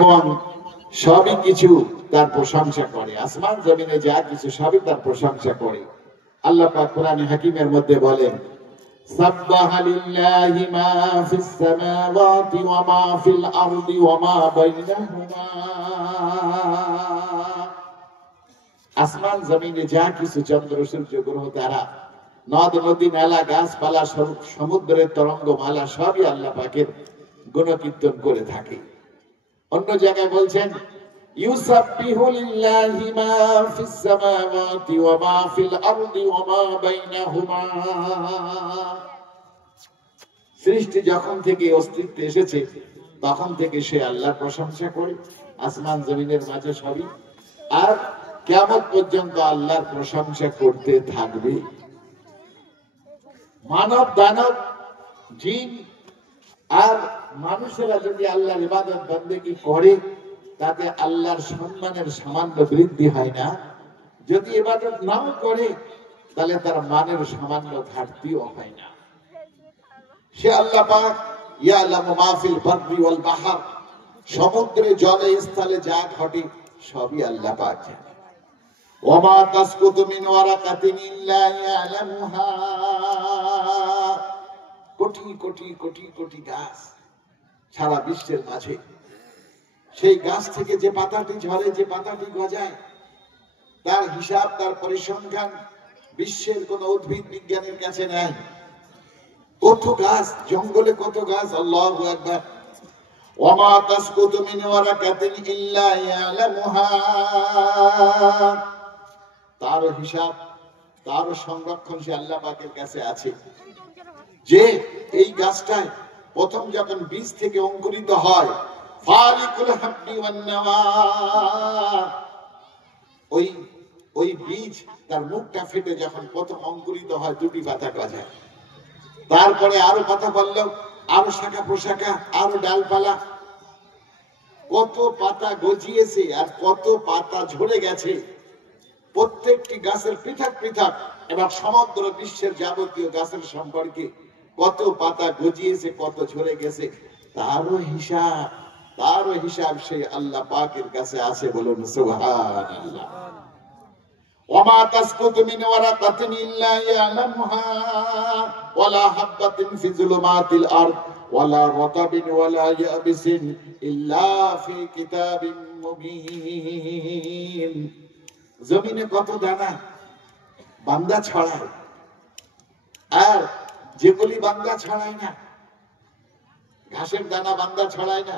এবং সবই কিছু তার প্রশংসা করে। আসমান জমিনে যা কিছু সবই তার প্রশংসা করে। আল্লাহ পাক কোরআনে হাকিমের মধ্যে বলেন, সাব্বাহা লিল্লাহি মা ফিস সামাওয়াতি ওয়া মা ফিল আরদি ওয়া মা বাইনাহুমা। আসমান জমিনে যা কিছু চন্দ্র সূর্য গ্রহ তারা, নদ নদী নালা গাছপালা সমুদ্রের তরঙ্গমালা সবই আল্লাহ পাকের গুণকীর্তন করে থাকে। অন্য জায়গায় বলছেন, ইউসাব্বিহু লিল্লাহি মা ফিস সামাওয়াতি ওয়া মা ফিল আরদি ওয়া মা বাইনাহুমা। সৃষ্টি যখন থেকে অস্তিত্বে এসেছে তখন থেকে সে আল্লাহর প্রশংসা করে। আসমান জমিনের মাঝে সবই, আর কিয়ামত পর্যন্ত আল্লাহর প্রশংসা করতে থাকবে। মানব দানব জিন আর মানুষেরা যদি আল্লাহর ইবাদত বন্দেগী করে তাতে আল্লাহর সম্মানের সামান্য বৃদ্ধি হয় না। যদি ইবাদত নাও করে তাহলে তার মানের সামান্য ঘাটতিও হয় না। সে আল্লাহ পাক ইয়ালামু মা ফিল বাররি ওয়াল বাহর, সমুদ্রে জলে স্থলে যা ঘটে সবই আল্লাহ পাক জানে। ওয়া মা তাসকুতু মিন ওয়ারাকাতিন ইল্লা ইয়ালামুহা। কোটি কোটি কোটি কোটি গাছ সারা বিশ্বের মাঝে, সেই গাছ থেকে যে পাতাটি ঝরে, যে পাতাটি গজায়, তার হিসাব, তার পরিসংখ্যান বিশ্বের কোন উদ্ভিদ বিজ্ঞানের কাছে নেই। কত গাছ, জঙ্গলে কত গাছ, আল্লাহু আকবার। ওয়া মা তাসকুতু মিন ওয়ারাকাতিন ইল্লা ইয়ালামুহা। তার হিসাব, তার সংরক্ষণ সে আল্লাহ পাকের কাছে আছে। যে এই গাছটায় প্রথম যখন বীজ থেকে অঙ্কুরিত হয়, ফালিকুল হাব্বি ওয়ান নাওয়া, ওই বীজ তার মুখটা ফেটে যখন প্রথম অঙ্কুরিত হয় দুটি পাতা গজায়। তারপরে আরো পাতা পড়লো, আরো শাখা প্রশাখা, আরো ডালপালা, কত পাতা গজিয়েছে আর কত পাতা ঝরে গেছে। প্রত্যেকটি গাছের পৃথক পৃথক এবং সমগ্র বিশ্বের যাবতীয় গাছের সম্পর্কে কত পাতা গজিয়েছে, কত ঝরে গেছে, তারও হিসাব সেই আল্লাহ পাকের কাছে আছে। বলুন সুবহানাল্লাহ। ওয়া মা তাসকুতু মিন ওয়ারাকাতিন ইল্লা ইয়ালামুহা ওয়ালা হাববাতিন ফি যুলুমাতিল আরদ ওয়ালা রাতাবিন ওয়ালা ইয়াবিসিন ইল্লা ফি কিতাবিম মুবিন। জমিনে কত দানা বান্দা ছড়ায়, আর যেগুলি বান্দা ছড়ায় না, ঘাসের দানা বান্দা ছড়ায় না,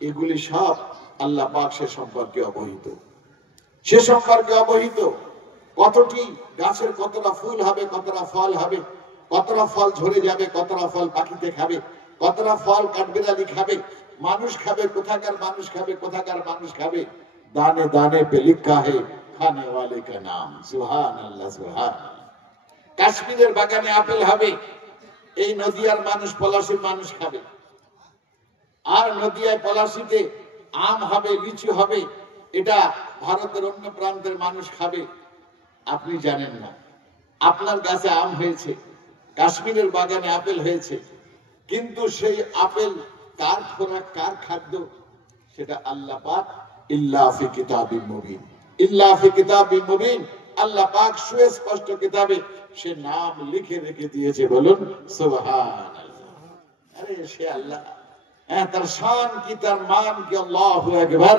এগুলি সব আল্লাহ পাক সে সম্পর্কে অবহিত। সে সম্পর্কে অবহিত কতটি গাছের কতটা ফুল হবে, কতটা ফল হবে, কতটা ফল ঝরে যাবে, কতটা ফল পাখিতে খাবে, কতটা ফল কাঠবিড়ালি খাবে, মানুষ খাবে, কোথাকার মানুষ খাবে, কোথাকার মানুষ খাবে। দানে দানে পে লিখা হে খানে ওয়ালে কা নাম। সুবহানাল্লাহ, সুবহানাল্লাহ। কাশ্মীরের বাগানে আপেল হবে, এই নদিয়ার মানুষ, পলাশীর মানুষ খাবে। আর নদিয়ায় পলাশীতে আম হবে, লিচু হবে, এটা ভারতের অন্য প্রান্তের মানুষ খাবে। আপনি জানেন না, আপনার গাছে আম হয়েছে, কাশ্মীরের বাগানে আপেল হয়েছে, কিন্তু সেই আপেল কার খোরাক, কার খাদ্য, সেটা আল্লাহ পাক ইল্লা ফি কিতাবিম মুবিন, ইল্লা ফি কিতাবিম মুবিন, আল্লাহ পাক সুস্পষ্ট কিতাবে সে নাম লিখে রেখে দিয়েছে। বলুন সুবহানাল্লাহ। আরে সে আল্লাহ, তার শান কি, তার মান কি, আল্লাহু আকবার।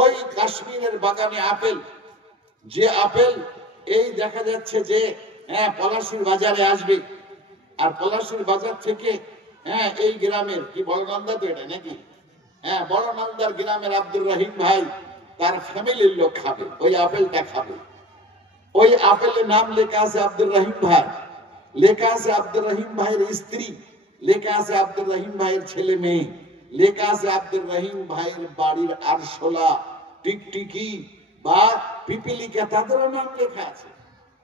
ওই কাশ্মীরের বাগানে আপেল, যে আপেল এই দেখা যাচ্ছে যে পলাশীর বাজারে আসবে, আর পলাশীর বাজার থেকে এই গ্রামের কি বড়নন্দা তো এটা নাকি, বড়নন্দার গ্রামের আব্দুর রহিম ভাই তার ফ্যামিলির লোক খাবে, ওই আপেলটা খাবে। ওই আপেলের নাম লেখা আছে আব্দুর রহিম ভাই, লেখা আছে আব্দুর রহিম ভাইয়ের স্ত্রী, লেখা আছে আব্দুর রহিম ভাইয়ের ছেলে মেয়ে, লেখা আছে আব্দুর রহিম ভাইয়ের বাড়ির আরশোলা, টিকটিকি বা পিপিলিকা, তাদেরও নাম লেখা আছে।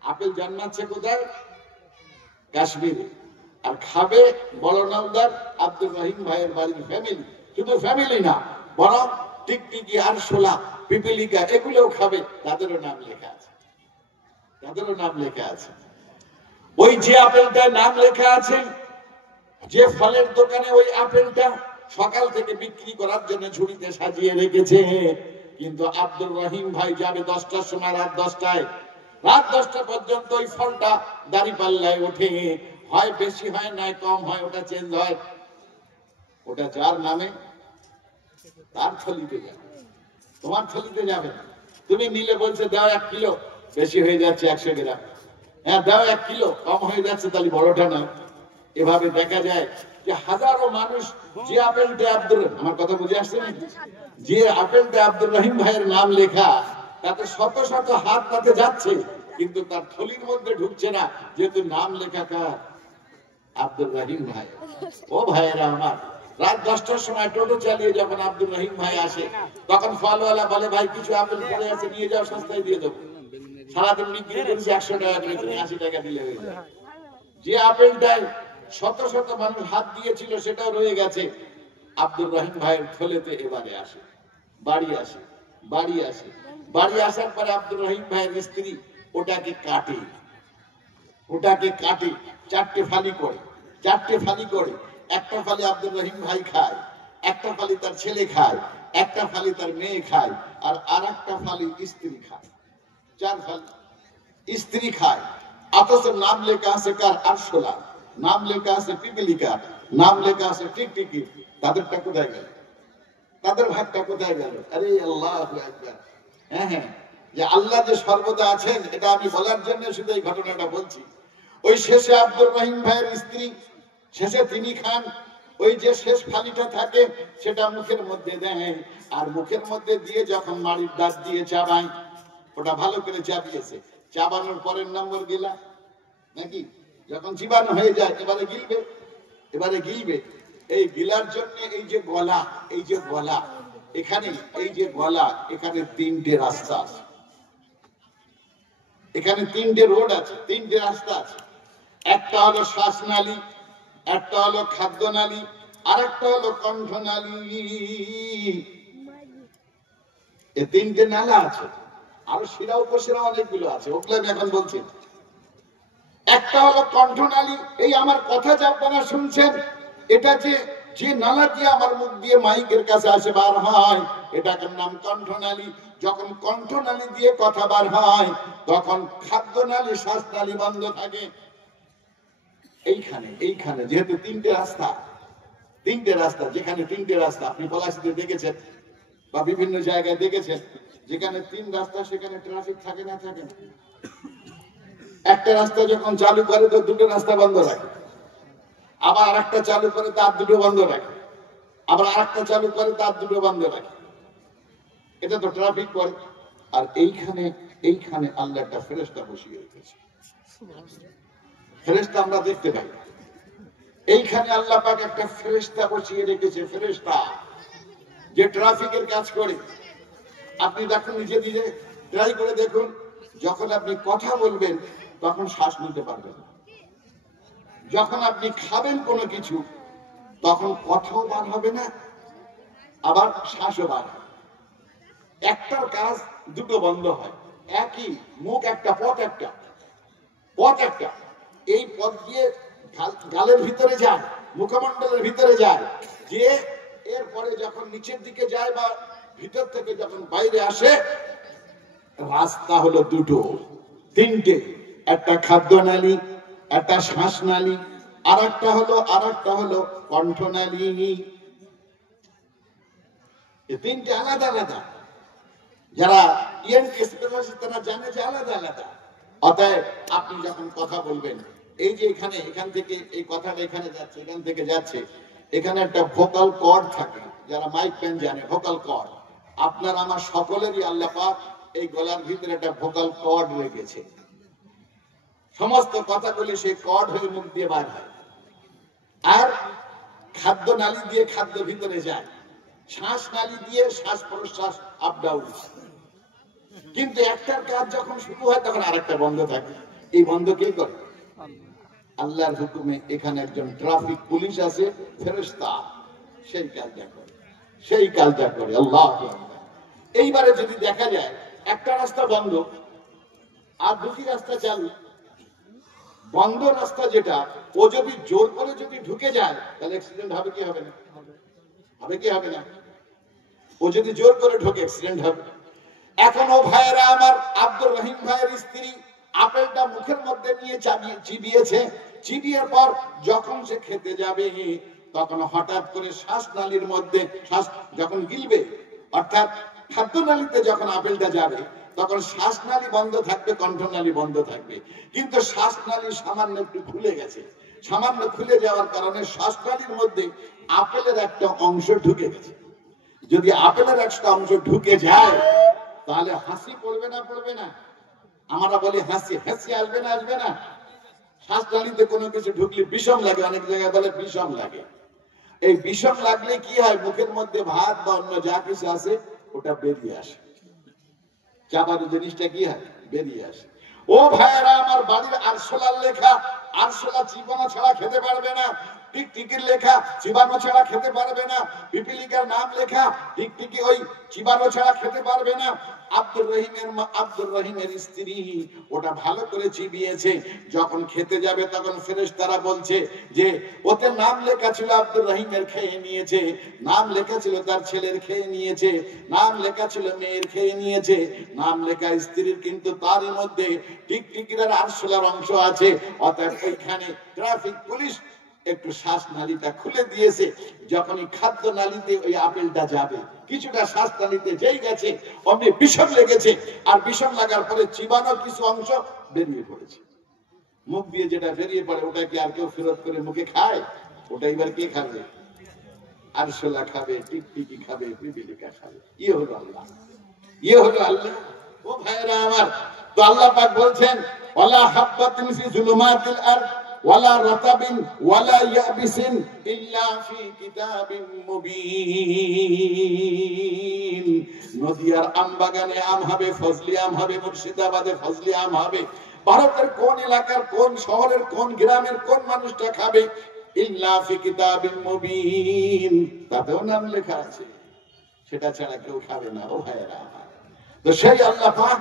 আপেল জন্মাচ্ছে কোথায়? কাশ্মীরে। আর খাবে বড়নন্দার আব্দুর রহিম ভাইয়ের বাড়ির ফ্যামিলি। শুধু ফ্যামিলি না, বরং টিকটিকি, আরশোলা, পিপিলিকা এগুলোও খাবে, তাদেরও নাম লেখা আছে, তাদেরও নাম লেখা আছে। ওই যে আপেলটার নাম লেখা আছে, যে ফলের দোকানে ওই আপেলটা সকাল থেকে বিক্রি করার জন্য ঝুড়িতে সাজিয়ে রেখেছে। কিন্তু আব্দুর রহিম ভাই যাবে 10টার সময়, রাত 10টায়। রাত 10টা পর্যন্ত ওই ফলটা দাঁড়িপাল্লায় ওঠে, হয় বেশি হয় নয় কম হয়, ওটা চেঞ্জ হয়। ওটা যার নামে তার থলিতে যাবে, তোমার থলিতে যাবে না। তুমি নিলে বলছে দাও 1 কিলো, বেশি হয়ে যাচ্ছে 100 গ্রাম। হ্যাঁ দাও 1 কিলো, কম হয়ে যাচ্ছে তাহলে বড়টা নাও। এভাবে দেখা যায় যে হাজারো মানুষ যে আপেলটা আমার কথা বুঝে আসছে নাকি, যে আপেলটা আব্দুর রহিম ভাইয়ের নাম লেখা, তাতে শত শত হাত তাতে যাচ্ছে, কিন্তু তার থলির মধ্যে ঢুকছে না, যেহেতু নাম লেখা কার? আব্দুর রহিম ভাই। ও ভাইয়েরা আমার, রাত 10টার সময় টোটো চালিয়ে যখন আব্দুর রহিম ভাই আসে, তখন ফলওয়ালা বলে ভাই কিছু আপেল পড়ে আছে, নিয়ে যাও, সস্তায় দিয়ে দেবো। সারাদিন বিক্রি করেছি 100 টাকা করে, তুমি 80 টাকা দিলে হয়ে যায়। যে আপেলটায় শত শত মানুষ হাত দিয়েছিল সেটাও রয়ে গেছে। আব্দুর রহিম ভাইয়ের থলেতে এবারে আসে, বাড়ি আসে, বাড়ি আসে। বাড়ি আসার পরে আব্দুর রহিম ভাইয়ের স্ত্রী ওটাকে কাটে, ওটাকে কাটে 4টে ফালি করে, 4টে ফালি করে। একটা ফালি আব্দুর রহিম ভাই খায়, একটা ফালি তার ছেলে খায়, একটা ফালি তার মেয়ে খায়, আর আরেকটা ফালি স্ত্রী খায়। 4 ফালি স্ত্রী খায়। অথচ নাম লেখা আছে কার? আরশোলা, নাম লেখা আছে পিপিলিকা, নাম লেখা আছে টিকটিকি। তাদেরটা কোথায় গেল? তাদের ভাগটা কোথায় গেল? আরে আল্লাহু আকবার। হ্যাঁ হ্যাঁ, যে আল্লাহ যে সর্বদা আছেন, এটা আমি বলার জন্য শুধু এই ঘটনাটা বলছি। ওই শেষে আব্দুর রহিম ভাইয়ের স্ত্রী, শেষে তিনি খান। ওই যে শেষ ফালিটা থাকে সেটা মুখের মধ্যে দেয়, আর মুখের মধ্যে দিয়ে যখন মাড়ির দাঁত দিয়ে চাবায়, ওটা ভালো করে চাবিয়েছে, চাবানোর পরের নম্বর গিলা নাকি, যখন চিবানো হয়ে যায় এবারে গিলবে, এবারে গিলবে। এই গিলার জন্য এই যে গলা, এই যে গলা, এখানে এই যে গলা, এখানে 3টে রাস্তা আছে, এখানে 3টে রোড আছে, 3টে রাস্তা আছে। একটা হলো শ্বাসনালী, একটা হলো খাদ্যনালী, আর একটা হলো কণ্ঠনালী। এই 3টে নালা আছে, আরো শিরা উপশিরা অনেকগুলো আছে, ওগুলো আমি এখন বলছি। একটা হলো কণ্ঠনালী, এই আমার কথা যে আপনারা শুনছেন, এটা যে যে নালা দিয়ে আমার মুখ দিয়ে মাইকের কাছে আসে বার হয়, এটাকে নাম কণ্ঠনালী। যখন কণ্ঠনালী দিয়ে কথা বার হয়, তখন খাদ্যনালী, শ্বাসনালী বন্ধ থাকে। এইখানে এইখানে যেহেতু 3টে রাস্তা, 3টে রাস্তা, যেখানে 3টে রাস্তা আপনি পলাশীতে দেখেছেন বা বিভিন্ন জায়গায় দেখেছেন, যেখানে 3 রাস্তা সেখানে ট্রাফিক থাকে না, থাকে না। একটা রাস্তা যখন চালু করে তো 2টো রাস্তা বন্ধ রাখে, আবার আরেকটা চালু করে তার 2টো বন্ধ রাখে, আবার আরেকটা চালু করে তার 2টো বন্ধ রাখে। এটা তো ট্রাফিক করে। আর এইখানে এইখানে আল্লাহ একটা ফেরেশতা বসিয়ে রেখেছে, ফেরেশতা আমরা দেখতে পাই। এইখানে আল্লাহ পাক একটা ফেরেশতা বসিয়ে রেখেছে, ফেরেশতা যে ট্রাফিকের কাজ করে। আপনি দেখুন, নিজে নিজে ট্রাই করে দেখুন, যখন আপনি কথা বলবেন তখন শ্বাস নিতে পারবেন না, যখন আপনি খাবেন কোনো কিছু তখন কথাও বার হবে না, আবার শ্বাসও বার হবে। একটার কাজ 2টো বন্ধ হয়, একই মুখ একটা, পথ একটা, পথ একটা। এই পথ দিয়ে গালের ভিতরে যায়, মুখমণ্ডলের ভিতরে যায়, যে এরপরে যখন নিচের দিকে যায় বা ভিতর থেকে যখন বাইরে আসে, রাস্তা হলো 2টো, 3টে। একটা খাদ্যনালী, একটা শ্বাসনালী, আর একটা হলো কণ্ঠনালী। এই 3টে আলাদা আলাদা। যারা ইএনটি স্পেশালিস্ট তারা জানে যে আলাদা আলাদা। অতএব আপনি যখন কথা বলবেন, এই যে এখানে, এখান থেকে এই কথাটা এখানে যাচ্ছে, এখান থেকে যাচ্ছে, এখানে একটা ভোকাল কর্ড থাকে, যারা মাইক ম্যান জানে ভোকাল কর্ড। আপনার আমার সকলেরই আল্লাহ পাক এই গলার ভিতরে একটা ভোকাল কর্ড রেখেছে। সমস্ত কথাগুলি সেই কর্ড হয়ে মুখ দিয়ে বার হয়, আর খাদ্য নালী দিয়ে খাদ্য ভিতরে যায়, শ্বাস নালী দিয়ে শ্বাস প্রশ্বাস আপ ডাউন। কিন্তু একটার কাজ যখন শুরু হয় তখন আরেকটা বন্ধ থাকে। এই বন্ধ কে করে? আল্লাহর হুকুমে। এখানে একজন ট্রাফিক পুলিশ আছে, ফেরেশতা, সেই কাজটা করে, সেই কাজটা করে। আল্লাহু আকবার। এইবারে যদি দেখা যায় একটা রাস্তা বন্ধ আর 2টি রাস্তা চালু, বন্ধ রাস্তা যেটা, ও যদি জোর করে যদি ঢুকে যায় তাহলে অ্যাক্সিডেন্ট হবে কি হবে না? হবে কি হবে না? ও যদি জোর করে ঢোকে অ্যাক্সিডেন্ট হবে। এখনো ভাইয়েরা আমার, আব্দুর রহিম ভাইয়ের স্ত্রী আপেলটা মুখের মধ্যে নিয়ে চিবিয়েছে। চিবিয়ে পর যখন সে খেতে যাবে তখন হঠাৎ করে শ্বাসনালীর মধ্যে শ্বাস যখন গিলবে, অর্থাৎ খাদ্যনালীতে যখন আপেলটা যাবে তখন শ্বাসনালী বন্ধ থাকবে, কণ্ঠনালী বন্ধ থাকবে, কিন্তু শ্বাসনালী সামান্য একটু খুলে গেছে। সামান্য খুলে যাওয়ার কারণে শ্বাসনালীর মধ্যে আপেলের একটা অংশ ঢুকে গেছে। যদি আপেলের একটা অংশ ঢুকে যায় তাহলে হাসি পড়বে না পড়বে না? আমরা বলি হাসি, হাসি আসবে না আসবে না? শ্বাসনালীতে কোনো কিছু ঢুকলে বিষম লাগে, অনেক জায়গায় বলে বিষম লাগে। এই বিষম লাগলে কি হয়, মুখের মধ্যে ভাত বা অন্য যা কিছু আছে ওটা বেরিয়ে আসে, চাবানো জিনিসটা কি হয় বেরিয়ে আসে। ও ভাইয়েরা আমার, বাড়ির আরশোলার লেখা, আরশোলা চিবানো ছাড়া খেতে পারবে না। টিকটিকির লেখা চিবানো ছাড়া খেতে পারবে না। পিপিলিকার নাম লেখা টিকটিকি ওই চিবানো ছাড়া খেতে পারবে না। আব্দুর রহিমের স্ত্রী ওটা ভালো করে চিবিয়েছে। যখন খেতে যাবে তখন ফেরেশতারা বলছে যে ওতে নাম লেখা ছিল আব্দুর রহিমের, খেয়ে নিয়েছে। নাম লেখা ছিল তার ছেলের, খেয়ে নিয়েছে। নাম লেখা ছিল মেয়ের, খেয়ে নিয়েছে। নাম লেখা স্ত্রীর, কিন্তু তারই মধ্যে টিকটিকির আর আরশোলার অংশ আছে। অতএব ওইখানে ট্রাফিক পুলিশ একটু শ্বাসনালীটা খুলে দিয়েছে। যখনই খাদ্য নালীতে ওই আপেলটা যাবে, কিছুটা শ্বাসনালীতে যেই গেছে অমনি বিষম লেগেছে। আর বিষম লাগার পরে চিবানোর কিছু অংশ বেরিয়ে পড়েছে। মুখ দিয়ে যেটা বেরিয়ে পড়ে ওটা কি আর কেউ ফেরত করে মুখে খায়? ওটা এবার কে খাবে? আরশোলা খাবে, টিকটিকি খাবে, পিপিলিকা খাবে। ইয়ে হলো আল্লাহ, ইয়ে হলো আল্লাহ। ও ভাইরা আমার, তো আল্লাহ পাক বলছেন ওয়ালা হাব্বাতিন ফি যুলুমাতিল আরদ ওয়ালা রাতাবিন ওয়ালা ইয়াবিসিন ইল্লা ফি কিতাবিন মুবিন। নদিয়ার আম বাগানে আম হবে, ফজলি আম হবে, মুর্শিদাবাদে ফজলি আম হবে। ভারতের কোন এলাকার, কোন শহরের, কোন গ্রামের কোন মানুষটা খাবে? ইল্লা ফি কিতাবিন মুবিন, তাতেও নাম লেখা আছে। সেটা ছাড়া কেউ খাবে না। ও ভাইরা, তো সেই আল্লাহ পাক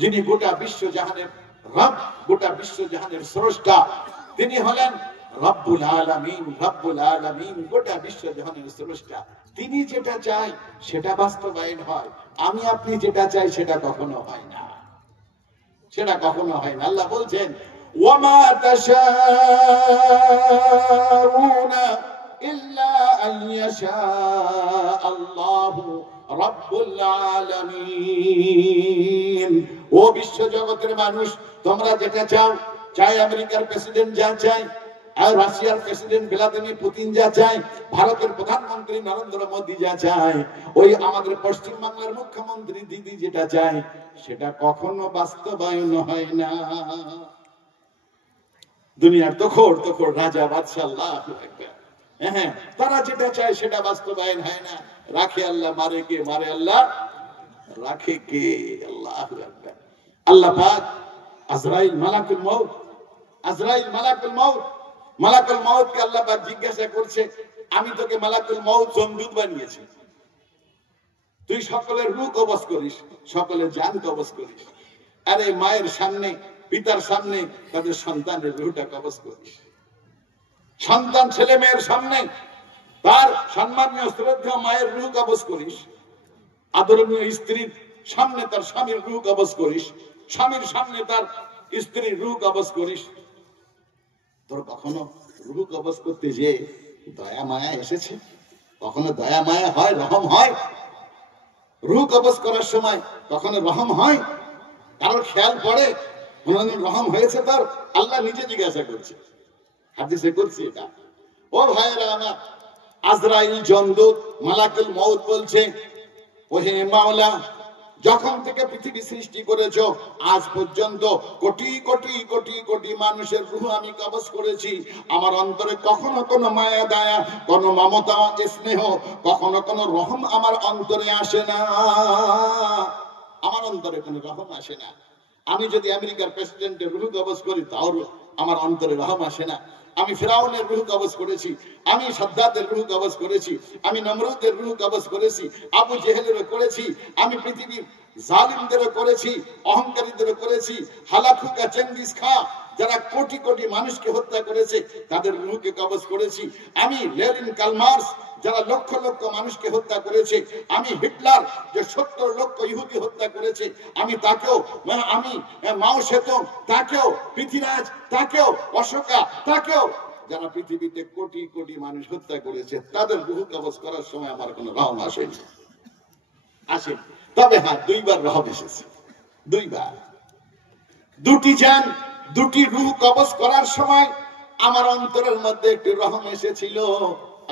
যিনি গোটা বিশ্ব জাহানের রব, গোটা বিশ্ব জাহানের স্রষ্টা, তিনি হলেন রব্বুল আলামিন। রব্বুল আলামিন গোটা বিশ্ব জাহানের স্রষ্টা। তিনি যেটা চাই সেটা বাস্তবায়ন হয়। আমি আপনি যেটা চাই সেটা কখনো হয় না, সেটা কখনো হয় না। আল্লাহ বলছেন ওয়ামা তাশাউনা ইল্লা আন ইয়াশা আল্লাহু রব্বুল আলামিন। ও বিশ্ব জগতের মানুষ, তোমরা যেটা চাও, চাই আমেরিকার প্রেসিডেন্ট যা চাই, আর রাশিয়ার প্রেসিডেন্ট ভ্লাদিমির পুতিন যা চায়, ভারতের প্রধানমন্ত্রী নরেন্দ্র মোদী যা চায়, ওই আমাদের পশ্চিম বাংলার মুখ্যমন্ত্রী দিদি যেটা চায় সেটা কখনো বাস্তবায়ন হয় না। দুনিয়ার তখর তখর রাজা বাদশাহ, আল্লাহু আকবার, হ্যাঁ, তারা যেটা চায় সেটা বাস্তবায়ন হয় না। রাখে আল্লাহ, মারে কে? মারে আল্লাহ, রাখে কে? আল্লাহু আকবার। আল্লাহ পাক আজরাইল মালাকুল মউত, আজরাইল মালাকুল মউত, মালাকুল মউতকে আল্লাহ পাক জিজ্ঞাসা করছে, আমি তোকে মালাকুল মউত জমদূত বানিয়েছি, তুই সকলের রূহ কবজ করিস, সকলের জান কবজ করিস। আরে মায়ের সামনে, পিতার সামনে তাদের সন্তানের রূহটা কবজ করিস। সন্তান ছেলে মেয়ের সামনে তার সম্মানীয় শ্রদ্ধেয় মায়ের রূহ কবজ করিস। আদরণীয় স্ত্রীর সামনে তার স্বামীর রূহ কবজ করিস। স্বামীর সামনে তার স্ত্রীর রূহ কবজ করিস। তোর কখনো রূহ কবজ করতে যে দয়া মায়া এসেছে? কখনো দয়া মায়া হয়, রহম হয়? রূহ কবজ করার সময় কখনো রহম হয়? কারোর খেয়াল পড়ে কোনদিন রহম হয়েছে? তার আল্লাহ নিজে জিজ্ঞাসা করছে, হাদিসে করছি এটা। ও ভাইয়েরা আমার, আজরাইল জমদূত মালাকুল মউত বলছে, ওহে মাওলা, যখন থেকে পৃথিবী সৃষ্টি করেছো আজ পর্যন্ত কোটি কোটি কোটি কোটি মানুষের রূহ আমি কবজ করেছি। আমার অন্তরে কখনো কোনো মায়া দয়া, কোনো মমতা, স্নেহ, কখনো কোনো রহম আমার অন্তরে আসে না। আমার অন্তরে কোনো রহম আসে না। আমি যদি আমেরিকার প্রেসিডেন্টের রূহ কবজ করি তাও আমার অন্তরে রহম আসে না। আমি ফিরাউনের রূহ কবজ করেছি, আমি সাদ্দাতের রূহ কবজ করেছি, আমি নমরুদের রূহ কবজ করেছি, আবু জেহেলেরও করেছি, আমি পৃথিবীর জালিমদেরও করেছি, অহংকারীদেরও করেছি, হালাকুকা চেঙ্গিস খা যারা কোটি কোটি মানুষকে হত্যা করেছে তাদের রূহকে কবজ করেছি। আমি লেনিন, কার্ল মার্কস যারা লক্ষ লক্ষ মানুষকে হত্যা করেছে, আমি হিটলার যে 70 লক্ষ ইহুদি হত্যা করেছে, আমি তাকেও, আমি মাও সেতুং তাকেও, পৃথ্বীরাজ তাকেও, অশোকা তাকেও, যারা পৃথিবীতে কোটি কোটি মানুষ হত্যা করেছে তাদের রূহ কবজ করার সময় আমার কোনো রহম আসেনি। তবে হ্যাঁ, 2 বার রহম এসেছে, 2 বার। 2টি জান, 2টি রূহ কবজ করার সময় আমার অন্তরের মধ্যে একটু রহম এসেছিল।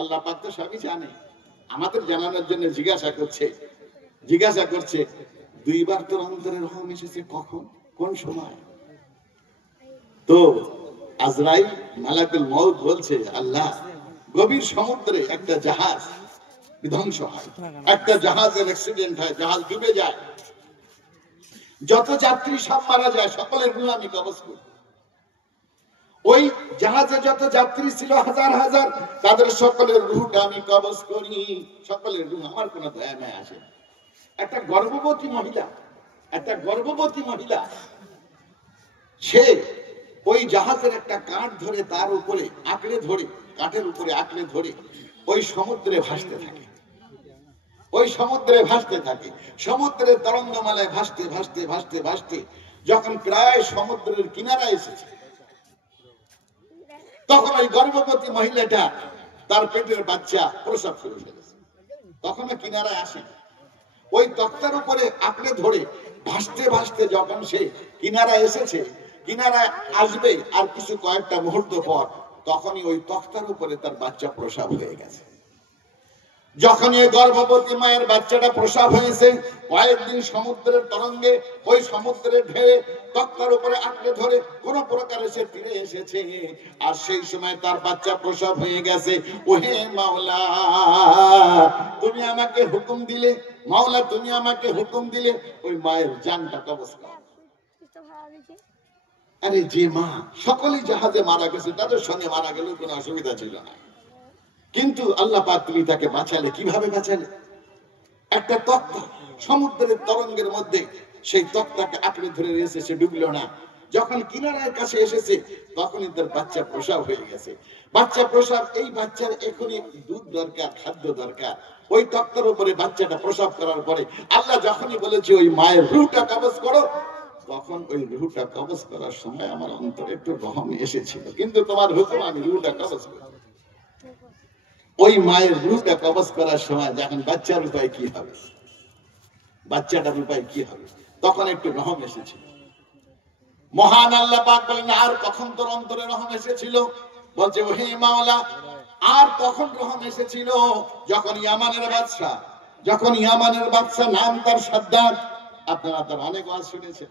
আল্লাহ পাক তো সবই জানে, আমাদের জানানোর জন্য জিজ্ঞাসা করছে 2 বার তোর অন্তরে রহম এসেছে, কখন, কোন সময়? তো আজরাইল মালাকুল মউত বলছে, আল্লাহ, গভীর সমুদ্রে একটা জাহাজ বিধ্বংস হয়, একটা জাহাজের অ্যাক্সিডেন্ট হয়, জাহাজ ডুবে যায়, যত যাত্রী সব মারা যায়, সকলের রূহ আমি কবজ করি। ওই জাহাজে যত যাত্রী ছিল হাজার হাজার, তাদের সকলের রূহটা আমি কবজ করি, সকলের রূহ, আমার কোনো দয়া মায়া আসে না। একটা গর্ভবতী মহিলা, সে ওই জাহাজের একটা কাঠ ধরে, তার উপরে আঁকড়ে ধরে, কাঠের উপরে আঁকড়ে ধরে ওই সমুদ্রে ভাসতে থাকে, সমুদ্রের তরঙ্গমালায় ভাসতে ভাসতে ভাসতে ভাসতে যখন প্রায় সমুদ্রের কিনারায় এসেছে, তখন ওই গর্ভবতী মহিলাটা তার পেটের বাচ্চা প্রসব করে ফেলেছে। তখনও কিনারায় আসে, ওই তক্তার উপরে আঁকড়ে ধরে ভাসতে ভাসতে যখন সে কিনারায় এসেছে, কিনারায় আসবে আর কিছু কয়েকটা মুহূর্ত পর, তখনই ওই তক্তার উপরে তার বাচ্চা প্রসব হয়ে গেছে। যখন এই গর্ভবতী মায়ের বাচ্চাটা প্রসব হয়েছে, কয়েকদিন সমুদ্রের তরঙ্গে, ওই সমুদ্রের ঢেউয়ে তক্তার উপরে আঁকড়ে ধরে কোন প্রকারে সে তীরে এসেছে, আর সেই সময় তার বাচ্চা প্রসব হয়ে গেছে। ওহে মাওলা, তুমি আমাকে হুকুম দিলে, মাওলা তুমি আমাকে হুকুম দিলে ওই মায়ের জানটা কবজ করো। আরে যে মা সকলেই জাহাজে মারা গেছে, তাদের সঙ্গে মারা গেলেও কোনো অসুবিধা ছিল না, কিন্তু আল্লাহ পাক তুমি তাকে বাঁচালে। কিভাবে বাঁচালে? একটা তক্তা সমুদ্রের তরঙ্গের মধ্যে, সেই তক্তাকে আঁকড়ে ধরে রয়েছে, সে ডুবলো না। যখন কিনারার কাছে এসেছে, তখনই তার বাচ্চা প্রসব হয়ে গেছে। বাচ্চা প্রসব, এই বাচ্চার এখনই দুধ দরকার, খাদ্য দরকার। ওই তক্তার উপরে বাচ্চাটা প্রসব করার পরে আল্লাহ যখনই বলেছে ওই মায়ের রূহটা কবজ করো, তখন ওই রূহটা কবজ করার সময় আমার অন্তরে একটু রহম এসেছিল, কিন্তু তোমার হুকুম আমি রূহটা কবজ করি। ওই মায়ের রূহটা কবজ করার সময় যখন বাচ্চার উপায় কি হবে, বাচ্চাটার উপায় কি হবে, তখন একটু রহম এসেছিল। মহান আল্লাহ পাক বলেন, আর কখন তোর অন্তরে রহম এসেছিল? বলছে, ওহে মাওলা, আর তখন রহম এসেছিল যখন ইয়ামানের বাদশা, নাম তার সাদ্দাত, আপনারা তার অনেক ওয়াজ শুনেছেন।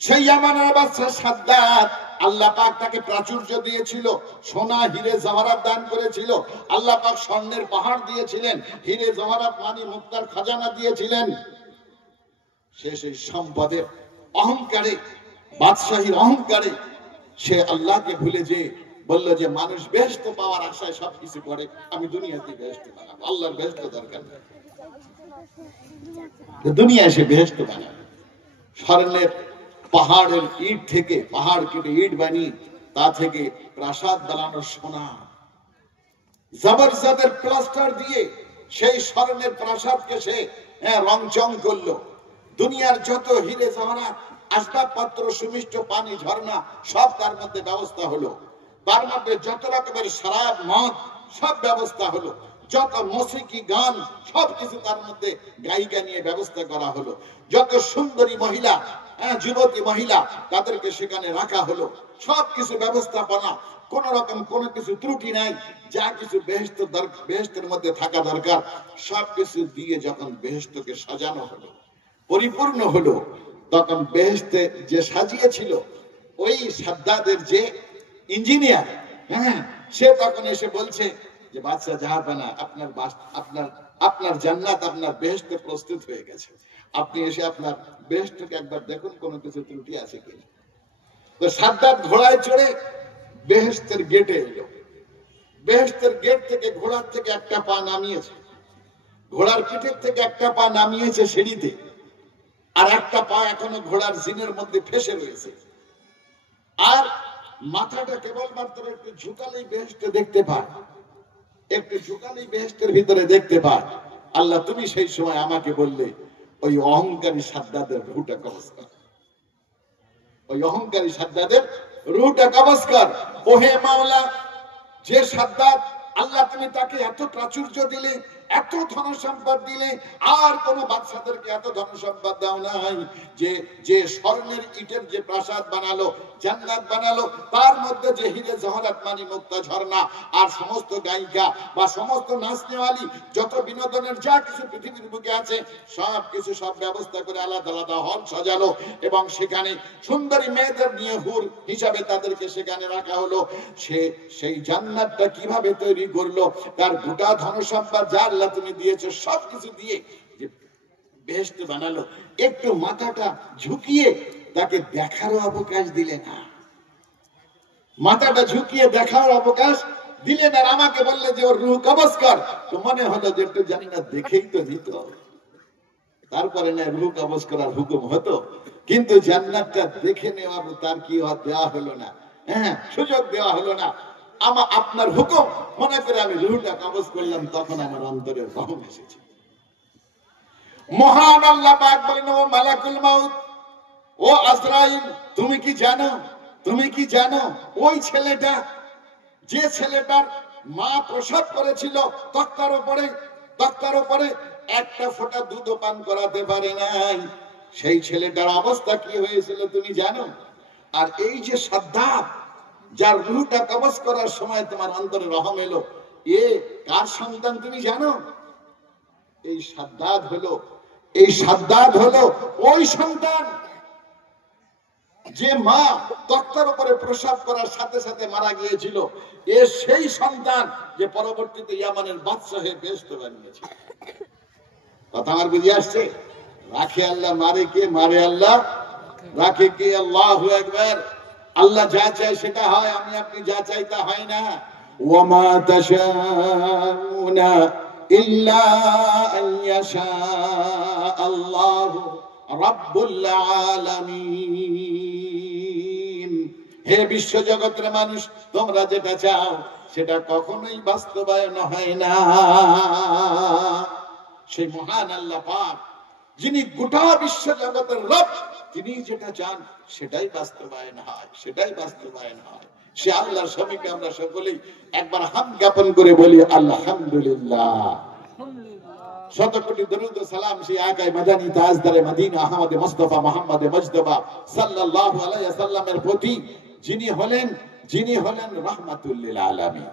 সেই ইয়ামানের বাদশা সাদ্দাত, আল্লাহ পাক তাকে প্রাচুর্য দিয়েছিল, সোনা হিরে জওহরাত দান করেছিল। আল্লাহ পাক স্বর্ণের পাহাড় দিয়েছিলেন, হিরে জওহরাত মানি মুক্তার খাজানা দিয়েছিলেন। সে সেই সম্পদের অহংকারে, বাদশাহীর অহংকারে, সে আল্লাহকে ভুলে যে বলল যে মানুষ বেহেশত পাওয়ার আশায় সবকিছু করে, আমি দুনিয়াতে বেহেশত বানাবো, আল্লাহর বেহেশত দরকার নেই, দুনিয়ায় সে বেহেশত বানাবে। স্বর্ণের পাহাড়ের ইট থেকে, পাহাড় কেটে ইট বানিয়ে তা থেকে প্রাসাদ বানানোর সোনা, জবরদস্তের প্লাস্টার দিয়ে সেই স্বর্ণের প্রাসাদকে সে রংচং করলো। দুনিয়ার যত হিরে জওহরাত, আসবাবপত্র, সুমিষ্ট পানি, ঝর্ণা, সব তার মধ্যে ব্যবস্থা হলো। তার মধ্যে যত রকমের শরাব, মদ, সব ব্যবস্থা হলো। যত মুসিকি, গান, সবকিছু তার মধ্যে গায়িকা নিয়ে ব্যবস্থা করা হলো। যত সুন্দরী মহিলা, যুবতী মহিলা, তাদেরকে সেখানে রাখা হলো। সবকিছু ব্যবস্থাপনা, কোন রকম কোনো কিছু ত্রুটি নাই। যা কিছু বেহেশতের মধ্যে থাকা দরকার, সবকিছু দিয়ে যখন বেহেশতকে সাজানো হলো, পরিপূর্ণ হলো, তখন বেহেশতে যে সাজিয়েছিল ওই সাদ্দাদের যে ইঞ্জিনিয়ার, সে তখন এসে বলছে যে বাদশা জাহাপানা, আপনার জান্নাত, আপনার বেহেশতে প্রস্তুত হয়ে গেছে, আপনি এসে আপনার বেহেশতকে একবার দেখুন কোনো কিছু ত্রুটি আছে কিনা। তো সাদ্দাত ঘোড়ায় চড়ে বেহেশতের গেটে এলো। বেহেশতের গেট থেকে ঘোড়ার থেকে একটা পা নামিয়েছে, ঘোড়ার পিঠের থেকে একটা পা নামিয়েছে সিঁড়িতে, আর একটা পা এখনো ঘোড়ার জিনের মধ্যে ফেসে রয়েছে। আর মাথাটা কেবলমাত্র একটু ঝুঁকালেই বেহেশতে দেখতে পায়, একটু ঝুঁকালেই বেহেশতের ভিতরে দেখতে পায়। আল্লাহ তুমি সেই সময় আমাকে বললে ওই অহংকারী সাদ্দাদের রুহটা কবজ কর, ওই অহংকারী সাদ্দাদের রুহটা কবজ কর। ওহে মাওলা, যে সাদ্দাত আল্লাহ তুমি তাকে এত প্রাচুর্য দিলে, এত ধন সম্পদ দিলে, আর কোন বাদশাদেরকে এত ধন সম্পদ দাও নাই। যে যে স্বর্ণের ইটের যে প্রাসাদ বানালো, জান্নাত বানালো, তার মধ্যে যে হিরে জহরাত মানি মুক্তা ঝর্ণা আর সমস্ত গায়িকা বা সমস্ত নাচনেওয়ালি যত বিনোদনের যা কিছু পৃথিবীর বুকে আছে সব কিছু, সব ব্যবস্থা করে আলাদা আলাদা হল সাজালো এবং সেখানে সুন্দরী মেয়েদের নিয়ে হুর হিসাবে তাদেরকে সেখানে রাখা হলো। সেই জান্নাতটা কিভাবে তৈরি করলো, তার গোটা ধন সম্পদ যা আল্লাহ তুমি দিয়েছো সবকিছু দিয়ে যে বেহেশত বানালো, একটু মাথাটা ঝুঁকিয়ে তাকে দেখারও অবকাশ দিলে না, মাথাটা ঝুঁকিয়ে দেখার অবকাশ দিলে না। আমাকে বললে যে ওর রূহ কবজ কর, তো মনে হলো যে একটু জান্নাত দেখেই তো নিত, তারপরে না রূহ কবজ করার হুকুম হতো, কিন্তু জান্নাতটা দেখে নেওয়ার তার কি দেওয়া হলো না, হ্যাঁ সুযোগ দেওয়া হলো না। আপনার হুকুম মনে করে আমি রূহটা কবজ করলাম, তখন আমার অন্তরের রহম এসেছে। মহান আল্লাহ পাক বলেন, ও মালাকুল মাউত, ও আজরাইল, তুমি কি জানো, তুমি কি জানো ওই ছেলেটা, যে ছেলেটার মা প্রসব করেছিল তক্তার উপরে একটা ফোঁটা দুধ পান করাতে পারে নাই, সেই ছেলেটার অবস্থা কি হয়েছিল তুমি জানো? আর এই যে সাদ্দাত, যার রূহটা কবজ করার সময় তোমার অন্তরে রহম এলো, এ কার সন্তান তুমি জানো? এই সাদ্দাত হলো ওই সন্তান যে মা তক্তার উপরে প্রসব করার সাথে সাথে মারা গিয়েছিল। এ সেই সন্তান যে পরবর্তীতে ইয়ামানের বাদশা হয়ে বেহেশত বানিয়েছে। কথা আমার বুঝে আসছে? রাখে আল্লাহ, মারে কে? মারে আল্লাহ, রাখে কে? আল্লাহু আকবার। আল্লাহ যা চায় সেটা হয়, আমি আপনি যা চাই তা হয় না। ওয়ামা তাশাউনা ইল্লা আইয়াশা আল্লাহু রাব্বুল আলামিন। হে বিশ্ব জগতের মানুষ, তোমরা যেটা চাও সেটা কখনোই বাস্তবায়ন হয় না। সেই মহান আল্লাহ পাক, যিনি গোটা বিশ্ব জগতের রব, তিনি যেটা চান সেটাই বাস্তবায়ন হয়, সেটাই বাস্তবায়ন হয়। সে আল্লাহর সমীপে আমরা সকলেই একবার হামদ জ্ঞাপন করে বলি আলহামদুলিল্লাহ। শত কোটি দরুদ ও সালাম সেই আকায়ে মাদানী তাজদারে মদিনা আহমদ মুস্তাফা মুহাম্মদ মুজতবা সাল্লাল্লাহু আলাইহি ওয়াসাল্লামের প্রতি, যিনি হলেন রাহমাতুল লিল আলামিন।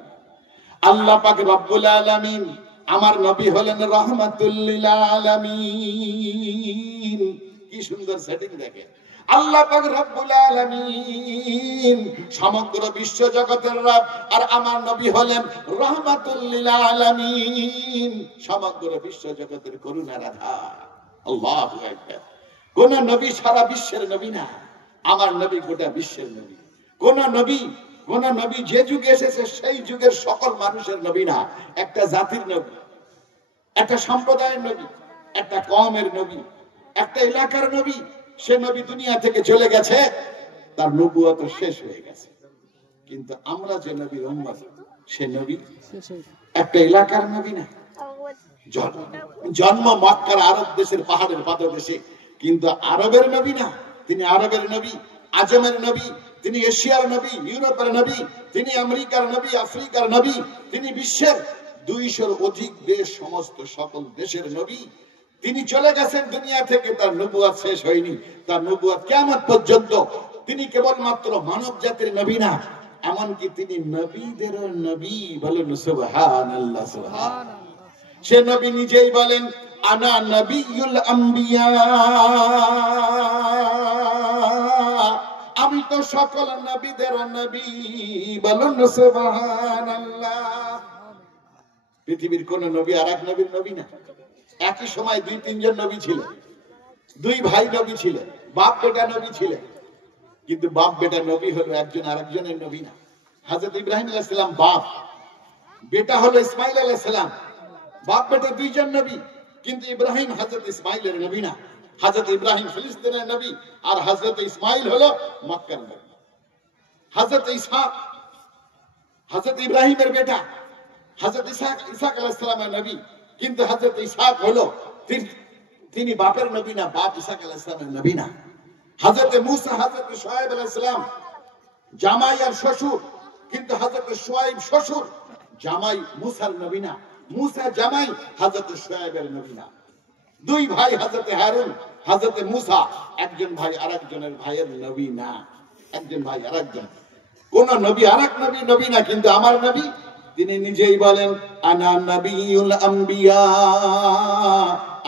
আল্লাহ পাক রব্বুল আলামিন, আমার নবী হলেন রাহমাতুল লিল আলামিন। কি সুন্দর সেটিং দেখেন। আল্লাহ পাক রব্বুল আলামিন সমগ্র বিশ্ব জগতের রব, আর আমার নবী হলেন রাহমাতুল লিল আলামিন, সমগ্র বিশ্ব জগতের করুণার আধার। আল্লাহু আকবার। কোন নবী সারা বিশ্বের নবী না, আমার নবী গোটা বিশ্বের নবী। কোন নবী যে যুগে এসেছে সেই যুগের সকল মানুষের নবী না, একটা জাতির নবী, একটা সম্প্রদায়ের নবী, একটা কওমের নবী, একটা এলাকার নবী। সে নবী দুনিয়া থেকে চলে গেছে, তার নবুয়ত শেষ হয়ে গেছে। কিন্তু আমরা যে নবীর উম্মত, সে নবী একটা এলাকার নবী না, জন্ম মক্কার আরব দেশের পাহাড়ের পাদদেশে, কিন্তু আরবের নবী না। তিনি আরবের নবী, আজমের নবী, তিনি এশিয়ার নবী, ইউরোপের নবী, তিনি আমেরিকার নবী, আফ্রিকার নবী, তিনি বিশ্বের 200-র অধিক দেশ, সমস্ত সকল দেশের নবী। তিনি চলে গেছেন দুনিয়া থেকে, তার নবুয়ত শেষ হয়নি, তার নবুয়ত কিয়ামত পর্যন্ত। তিনি কেবলমাত্র মানব জাতির নবী না, এমনকি তিনি নবীদের নবী। বলেন সুবহানাল্লাহ, সুবহানাল্লাহ। সে নবী নিজেই বলেন, আনা নবিয়ুল আম্বিয়া, আমি তো সকল নবীদের নবী। বলুন সুবহানাল্লাহ। পৃথিবীর কোন নবী আর এক নবীর নবী না। একই সময় 2-3 জন নবী ছিলেন, 2 ভাই নবী ছিলেন, বাপ বেটা নবী ছিলেন, কিন্তু বাপ বেটা নবী হলো একজন আরেকজনের নবী না। হযরত ইব্রাহিম আলাইহিস সালাম বাপ, বেটা হলো ইসমাঈল আলাইহিস সালাম। বাপ বেটা 2 জন নবী, কিন্তু ইব্রাহিম হযরত ইসমাঈলের নবী না। হযরত ইব্রাহিম ফিলিস্তিনের নবী, আর হযরত ইসমাঈল হলো মক্কার নবী। হযরত ইসহাক, হযরত ইব্রাহিমের বেটা, হযরত ইসহাক আলাইহিস সালামের নবী। কিন্তু হযরত ইসহাক হলো তিনি বাপের নবী না, বাপ ইসহাক আলাইহিস সালামের নবী না। হযরত মূসা, হযরত শুআয়ব আলাইহিস সালাম জামাই আর শ্বশুর, কিন্তু হযরত শুআয়ব শ্বশুর, জামাই মূসার নবী না। মূসা জামাই, হযরত শুআয়বের নবী না। দুই ভাই হযরত হারুন, হযরত মূসা, একজন ভাই আরেকজনের ভাইয়ের নবী না। একজন ভাই আরেকজন, কোন নবী আরেক নবী না। কিন্তু আমার নবী তিনি নিজেই বলেন, আনা নবিয়ুল আম্বিয়া,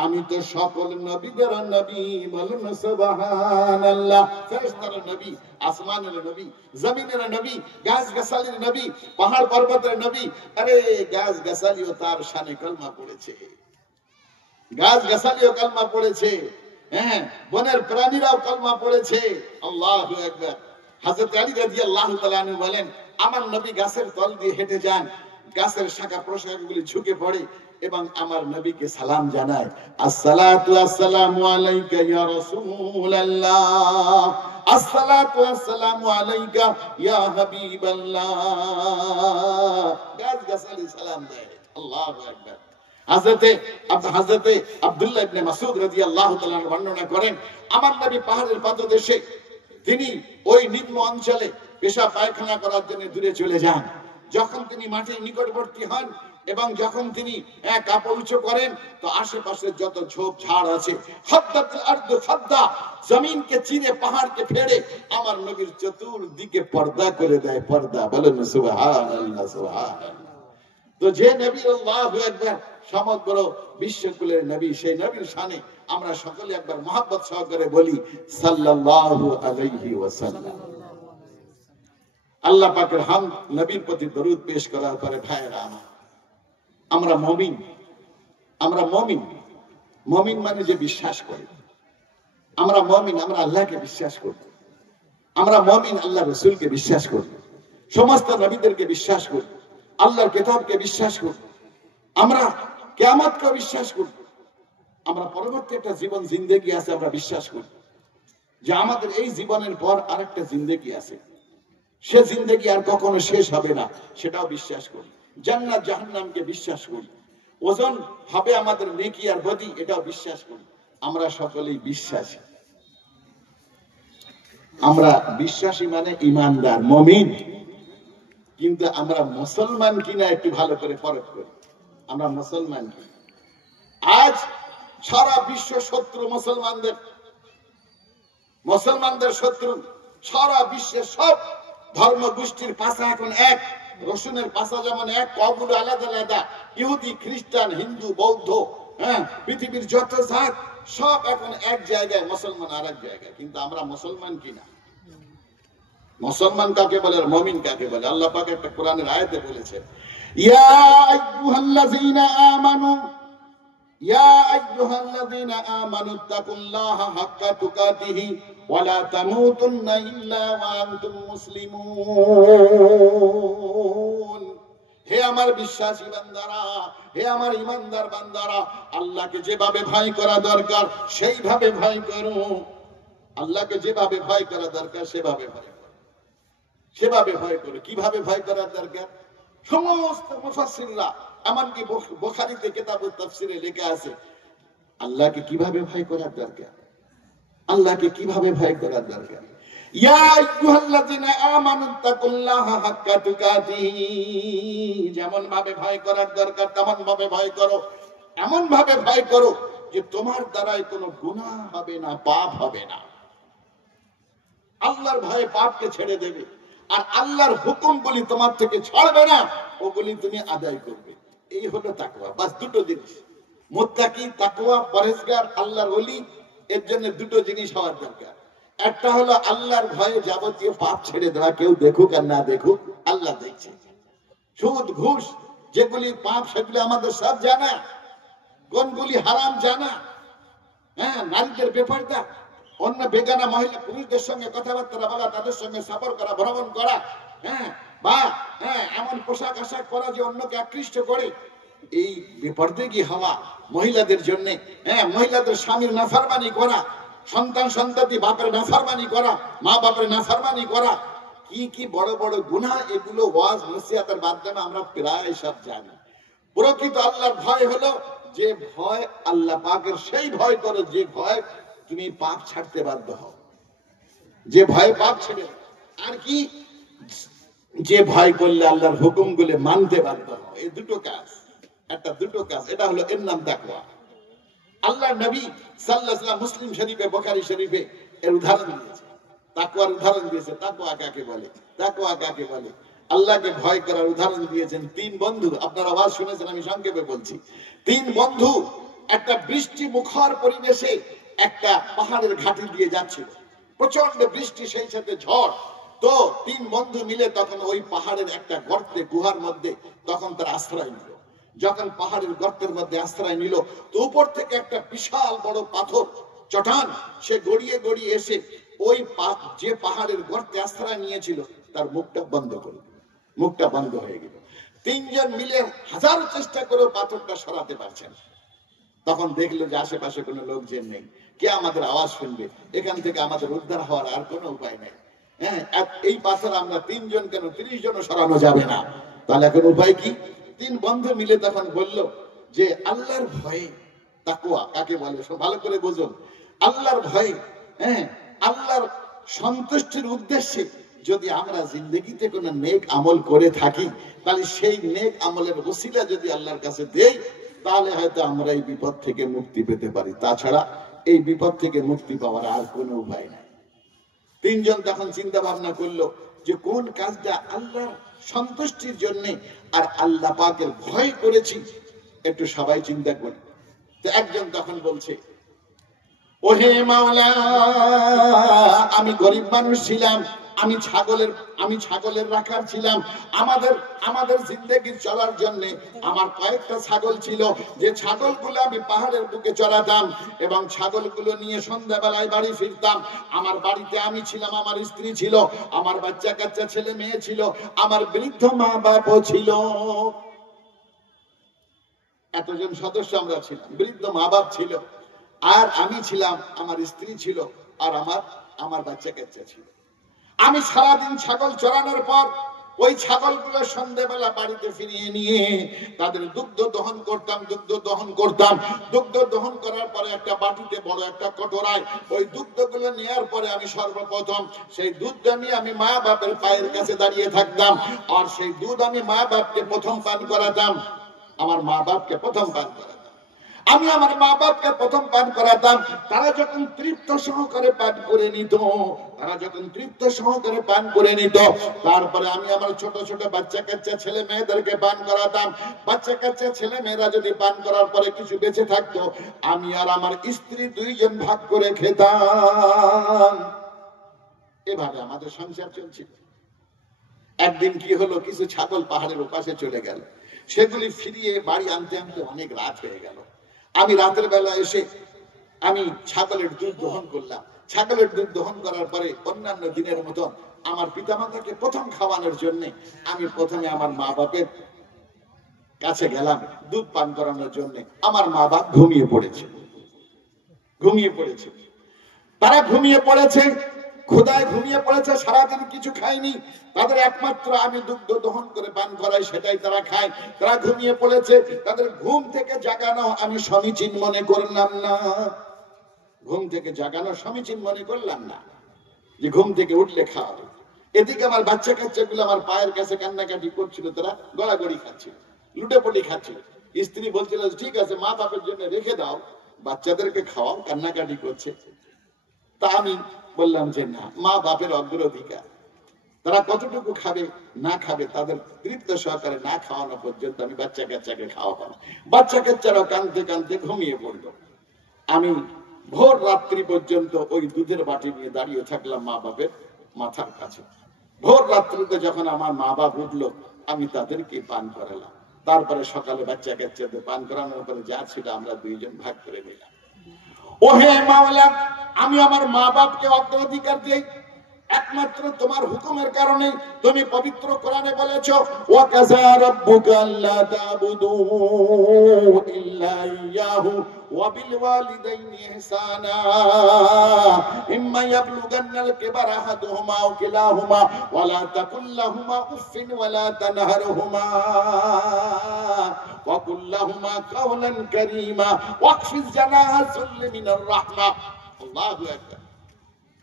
আমি তো সকল নবীদের নবী। বলুন সুবহানাল্লাহ। ফেরেশতার নবী, আসমানের নবী, জমিনের নবী, গাছ গাছালির নবী, পাহাড় পর্বতের নবী। আরে গাছ গাছালিও তার শানে কলমা পড়েছে, গাছ গাছালিও কলমা পড়েছে, হ্যাঁ, বনের প্রাণীরাও কলমা পড়েছে। আল্লাহু আকবার। হযরত আলী রাদিয়াল্লাহু তাআলা আনহু বলেন, আমার নবী গাছের তল দিয়ে হেঁটে যান, গাছের শাখা প্রশাখাগুলি ঝুঁকে পড়ে এবং আমার নবীকে সালাম জানায়, আসসালাতু আসসালামু আলাইকা ইয়া রাসূলুল্লাহ, আসসালাতু আসসালামু আলাইকা ইয়া হাবিবাল্লাহ। গাছ গাছালি সালাম দেয়। আল্লাহু আকবার। হযরতে আব্দুল্লাহ ইবনে মাসউদ রাদিয়াল্লাহু তাআলা বর্ণনা করেন, আমার নবী পাহাড়ের পাদদেশে তিনি ওই নিম্ন অঞ্চলে পেশাব পায়খানা করার জন্য দূরে চলে যান। যখন তিনি মাটির নিকটবর্তী হন এবং যখন তিনি কাপড় উঁচু করেন, তো আশেপাশে যত ঝোপ ঝাড় আছে, খাদ্দাতুল আরদু খাদ্দা, জমিনকে চিরে পাহাড়কে ফেড়ে আমার নবীর চতুর্দিকে পর্দা করে দেয়। পর্দা। বলেন সুবহানাল্লাহ, সুবহানাল্লাহ। তো যে নবী, আল্লাহু আকবার, সমগ্র বিশ্বকুলের নবী, সেই নবীর শানে আমরা সকলে একবার মহব্বত সহকারে বলি সাল্লাল্লাহু আলাইহি ওয়াসাল্লাম। আল্লাহ পাকের হামদ, নবীর প্রতি দরুদ পেশ করার পরে ভাইরা আমার, আমরা মুমিন। আমরা মুমিন। মুমিন মানে যে বিশ্বাস করে। আমরা মুমিন, আমরা আল্লাহকে বিশ্বাস করি। আমরা মুমিন, আল্লাহ রাসূলকে বিশ্বাস করি, সমস্ত নবীদেরকে বিশ্বাস করি, আল্লাহর কিতাবকে বিশ্বাস করি, আমরা কিয়ামতকে বিশ্বাস করি, আমরা পরবর্তী একটা জীবন জিন্দেগি আছে আমরা বিশ্বাস করি, যে আমাদের এই জীবনের পর আরেকটা জিন্দেগি আছে, সে জিন্দেগি আর কখনো শেষ হবে না, সেটাও বিশ্বাস করি। জান্নাত জাহান্নামকে বিশ্বাস করি, ওজন হবে আমাদের নেকি আর বদি, এটাও বিশ্বাস করি। আমরা সকলেই বিশ্বাসী। আমরা বিশ্বাসী মানে ইমানদার, মুমিন। কিন্তু আমরা মুসলমান কিনা একটু ভালো করে পরখ করি। আমরা মুসলমান কি? আজ সারা বিশ্ব শত্রু মুসলমানদের, মুসলমানদের শত্রু সারা বিশ্বের সব ধর্ম গোষ্ঠীর পাশা এখন এক। রসুনের পাশা যেমন এক, কগুলো আলাদা আলাদা, ইহুদি, খ্রিস্টান, হিন্দু, বৌদ্ধ, হ্যাঁ, পৃথিবীর যত জাত সব এখন এক জায়গায়, মুসলমান আর এক জায়গায়। কিন্তু আমরা মুসলমান কিনা? মুসলমান কাকে বলে আর মুমিন কাকে বলে? আল্লাহ পাক একটা কোরআনের আয়াতে বলেছেন, ইয়া আইয়ুহাল্লাযীনা আমানু, ইয়া আইয়ুহাল্লাযীনা আমানু তাকুল্লাহা হাক্কা তুকাতিহি ওয়া লা তামুতুন্না ইল্লা ওয়া আনতুম মুসলিমুন। হে আমার বিশ্বাসী বান্দারা, হে আমার ইমানদার বান্দারা, আল্লাহকে যেভাবে ভয় করা দরকার সেইভাবে ভয় করো। আল্লাহকে যেভাবে ভয় করা দরকার সেভাবে ভয় করো, সেভাবে ভয় করো। কিভাবে ভয় করার দরকার? সমস্ত মুফাসসিররা, এমনকি বুখারীতে কিতাবুত তাফসীরে লেখা আছে আল্লাহকে কিভাবে ভয় করার দরকার, আল্লাহকে কিভাবে ভয় করার দরকার। ইয়া আইয়ুহাল্লাযীনা আমানু তাকুল্লাহা হাক্কা তুকাতিহি, যেমন ভাবে ভয় করার দরকার তেমন ভাবে ভয় করো। এমন ভাবে ভয় করো যে তোমার দ্বারাই কোনো গুনাহ হবে না, পাপ হবে না। আল্লাহর ভয়ে পাপকে ছেড়ে দেবে, আর আল্লাহর হুকুমগুলি তোমার থেকে ছাড়বে না, ওগুলি তুমি আদায় করবে। এই হলো তাকওয়া। বাস দুটো জিনিস, মুত্তাকি, তাকওয়া, পরহেজগার, আল্লাহর ওলি। এর জন্য দুটো জিনিস হওয়ার দরকার। একটা হলো আল্লাহর ভয়ে যাবতীয় পাপ ছেড়ে দেওয়া, কেউ দেখুক আর না দেখুক আল্লাহ দেখছে। সুদ, ঘুষ যেগুলি পাপ সেগুলি আমাদের সব জানা, কোনগুলি হারাম জানা, হ্যাঁ, নারীদের বেপরদা, অন্য বেগানা মহিলা পুরুষদের সঙ্গে কথাবার্তা বলা, তাদের সঙ্গে সফর করা, ভ্রমণ করা, হ্যাঁ, বা এমন পোশাক আশাক করা যে অন্যকে আকৃষ্ট করে, এই বেপরদেগী হওয়া মহিলাদের জন্য, হ্যাঁ, মহিলাদের স্বামীর নাফরমানি করা, সন্তান সন্ততি বাপের নাফরমানি করা, মা বাপের নাফরমানি করা, কি কি বড় বড় গুনাহ, এগুলো ওয়াজ নসিহতের মাধ্যমে আমরা প্রায় সব জানি। প্রকৃত আল্লাহর ভয় হলো যে ভয় আল্লাহ পাকের, সেই ভয় করো যে ভয় তুমি পাপ ছাড়তে বাধ্য হও, যে ভয় পাপ ছেড়ে। আর কি? যে ভয় করলে আল্লাহর হুকুমগুলো মানতে বাধ্য হও। এই দুটো কাজ, দুটো কাজ, এটা হলো এর নাম তাকওয়া। আল্লাহ নবী সাল্লাল্লাহু আলাইহি ওয়াসাল্লাম মুসলিম শরীফে, বুখারী শরীফে এর উদাহরণ দিয়েছে, তাকওয়ার উদাহরণ দিয়েছে। তাকওয়া কাকে বলে? তাকওয়া কাকে বলে? আল্লাহকে ভয় করার উদাহরণ দিয়েছেন তিন বন্ধু। আপনারা আওয়াজ শুনেছেন, আমি সংক্ষেপে বলছি। তিন বন্ধু একটা বৃষ্টি মুখর পরিবেশে একটা পাহাড়ের ঘাটি দিয়ে যাচ্ছিল, প্রচন্ড বৃষ্টি, সেই সাথে ঝড়। তো তিন বন্ধু মিলে তখন ওই পাহাড়ের একটা গর্তে, গুহার মধ্যে তখন তারা আশ্রয় নিল। যখন পাহাড়ের গর্তের মধ্যে আশ্রয় নিল, তো উপর থেকে একটা বিশাল বড় পাথর, চটান, সে গড়িয়ে গড়িয়ে এসে ওই যে পাহাড়ের গর্তে আশ্রয় নিয়েছিল তার মুখটা বন্ধ করে, মুখটা বন্ধ হয়ে গেল। তিনজন মিলে হাজার চেষ্টা করে পাথরটা সরাতে পারছেন। তখন দেখলো যে আশেপাশে কোনো লোকজন নেই, কে আমাদের আওয়াজ শুনবে, এখান থেকে আমাদের উদ্ধার হওয়ার আর কোনো উপায় নেই। হ্যাঁ, এই পাথর আমরা তিনজন কেন 30 জনও সরানো যাবে না, তাহলে এখন উপায় কি? তিন বন্ধু মিলে তখন বলল যে আল্লাহর ভয়ে, তাকওয়া কাকে বলে ভালো করে বুঝুন। আল্লাহর ভয়ে, হ্যাঁ, আল্লাহর সন্তুষ্টির উদ্দেশ্যে যদি আমরা জিন্দগিতে কোনো নেক আমল করে থাকি, তাহলে সেই নেক আমলের ওসিলা যদি আল্লাহর কাছে দেই, তাহলে হয়তো আমরা এই বিপদ থেকে মুক্তি পেতে পারি। তাছাড়া এই বিপদ থেকে মুক্তি পাওয়ার আর কোনো উপায় নাই। তিনজন তখন চিন্তা ভাবনা করলো যে কোন কাজটা আল্লাহর সন্তুষ্টির জন্য আর আল্লাহ পাকের ভয় করেছি, একটু সবাই চিন্তা করি। তো একজন তখন বলছে, ওহে মাওলা, আমি গরিব মানুষ ছিলাম, আমি ছাগলের রাখার ছিলাম। আমাদের জিন্দেগি চলার জন্য আমার কয়েকটা ছাগল ছিল, যে ছাগলগুলো আমি পাহাড়ের বুকে চড়াতাম এবং ছাগলগুলো নিয়ে সন্ধ্যাবেলায় বাড়ি ফিরতাম। আমার বাড়িতে আমি ছিলাম, আমার স্ত্রী ছিল, আমার বাচ্চা কাচ্চা ছেলে মেয়ে ছিল, আমার বৃদ্ধ মা বাবাও ছিল। এতজন সদস্য আমরা ছিলাম, বৃদ্ধ মা বাপ ছিল, আর আমি ছিলাম, আমার স্ত্রী ছিল, আর আমার বাচ্চা কাচ্চা ছিল। আমি সারাদিন ছাগল চড়ানোর পর ওই ছাগলগুলো সন্ধ্যাবেলা বাড়িতে ফিরিয়ে নিয়ে তাদের দুগ্ধ দহন করতাম। দুগ্ধ দহন করার পরে একটা বাটিতে, বড় একটা কটোরায় ওই দুগ্ধগুলো নেওয়ার পরে আমি সর্বপ্রথম সেই দুধটা নিয়ে আমি মা বাপের পায়ের কাছে দাঁড়িয়ে থাকতাম, আর সেই দুধ আমি মা বাপকে প্রথম পান করাতাম। আমার মা বাপকে প্রথম পান করাতাম। আমি আমার মা বাপকে প্রথম পান করাতাম। তারা যখন তৃপ্ত সহকারে পান করে নিত, তারপরে আমি আমার ছোট ছোট বাচ্চা কাচ্চা ছেলে মেয়েদেরকে পান করাতাম। বাচ্চা কাচ্চা ছেলে মেয়েরা যদি পান করার পরে কিছু বেঁচে থাকতো, আমি আর আমার স্ত্রী দুইজন ভাগ করে খেতাম। এভাবে আমাদের সংসার চলছিল। একদিন কি হলো, কিছু ছাগল পাহাড়ের ওপাশে চলে গেল, সেগুলি ফিরিয়ে বাড়ি আনতে আনতে অনেক রাত হয়ে গেল। আমি রাতের বেলা এসে আমি ছাগলের দুধ দহন করলাম। ছাগলের দুধ দহন করার পরে অন্যান্য দিনের মতো আমার পিতামাতাকে প্রথম খাওয়ানোর জন্য আমি প্রথমে আমার মা বাপের কাছে গেলাম দুধ পান করানোর জন্য। আমার মা বাপ ঘুমিয়ে পড়েছে। তারা ঘুমিয়ে পড়েছে, ক্ষুধায় ঘুমিয়ে পড়েছে, সারাদিন কিছু খায়নি। তাদের একমাত্র আমি দুগ্ধ দহন করে পান করাই, সেটাই তারা খায়। তারা ঘুমিয়ে পড়েছে, তাদের ঘুম থেকে জাগানো আমি সমীচীন মনে করলাম না। যে ঘুম থেকে উঠলে খাওয়াবে। এদিকে আমার বাচ্চা কাচ্চা গুলো আমার পায়ের কাছে কান্নাকাটি করছিল, তারা গড়াগড়ি খাচ্ছিল, লুটেপুটি খাচ্ছিল। স্ত্রী বলছিল ঠিক আছে, মা বাপের জন্য রেখে দাও, বাচ্চাদেরকে খাওয়াও, কান্নাকাটি করছে। তা আমি বললাম যে না, মা বাপের অগ্রাধিকার, তারা কতটুকু খাবে না খাবে তাদের তৃপ্ত সহকারে না খাওয়ানো পর্যন্ত আমি বাচ্চা কাচ্চাকে খাওয়াবো না। বাচ্চা কাচ্চারাও কাঁদতে কাঁদতে ঘুমিয়ে পড়লো। আমি ভোর রাত্রি পর্যন্ত ওই দুধের বাটি নিয়ে দাঁড়িয়ে থাকলাম মা বাপের মাথার কাছে। ভোর রাত্রিতে যখন আমার মা বাপ উঠলো, আমি তাদেরকে পান করালাম। তারপরে সকালে বাচ্চা কাচ্চাদের পান করানোর পরে যা ছিল আমরা দুইজন ভাগ করে নিলাম। ওহে মাওলা, আমি আমার মা বাপকে অগ্রাধিকার দিই, একমাত্র তোমার হুকুমের কারণে তুমি পবিত্র কোরআনে বলেছো ওয়া কাযা রাব্বুকা আল্লা তা'বুদু ইল্লা ইয়াহু ওয়া বিল ওয়ালিদাইনি ইহসানা ইম্মা ইয়াবলুগান্নাল কিবারা আহাদুহুমা আও কিলাহুমা ওয়া লা তাকুল লাহুমা উফফিন ওয়া লা তানহারহুমা ওয়া কুল লাহুমা কাওলান কারীমা ওয়াকফিজ জানাহা যুল্লি মিনার রাহমা। আল্লাহু আকবার।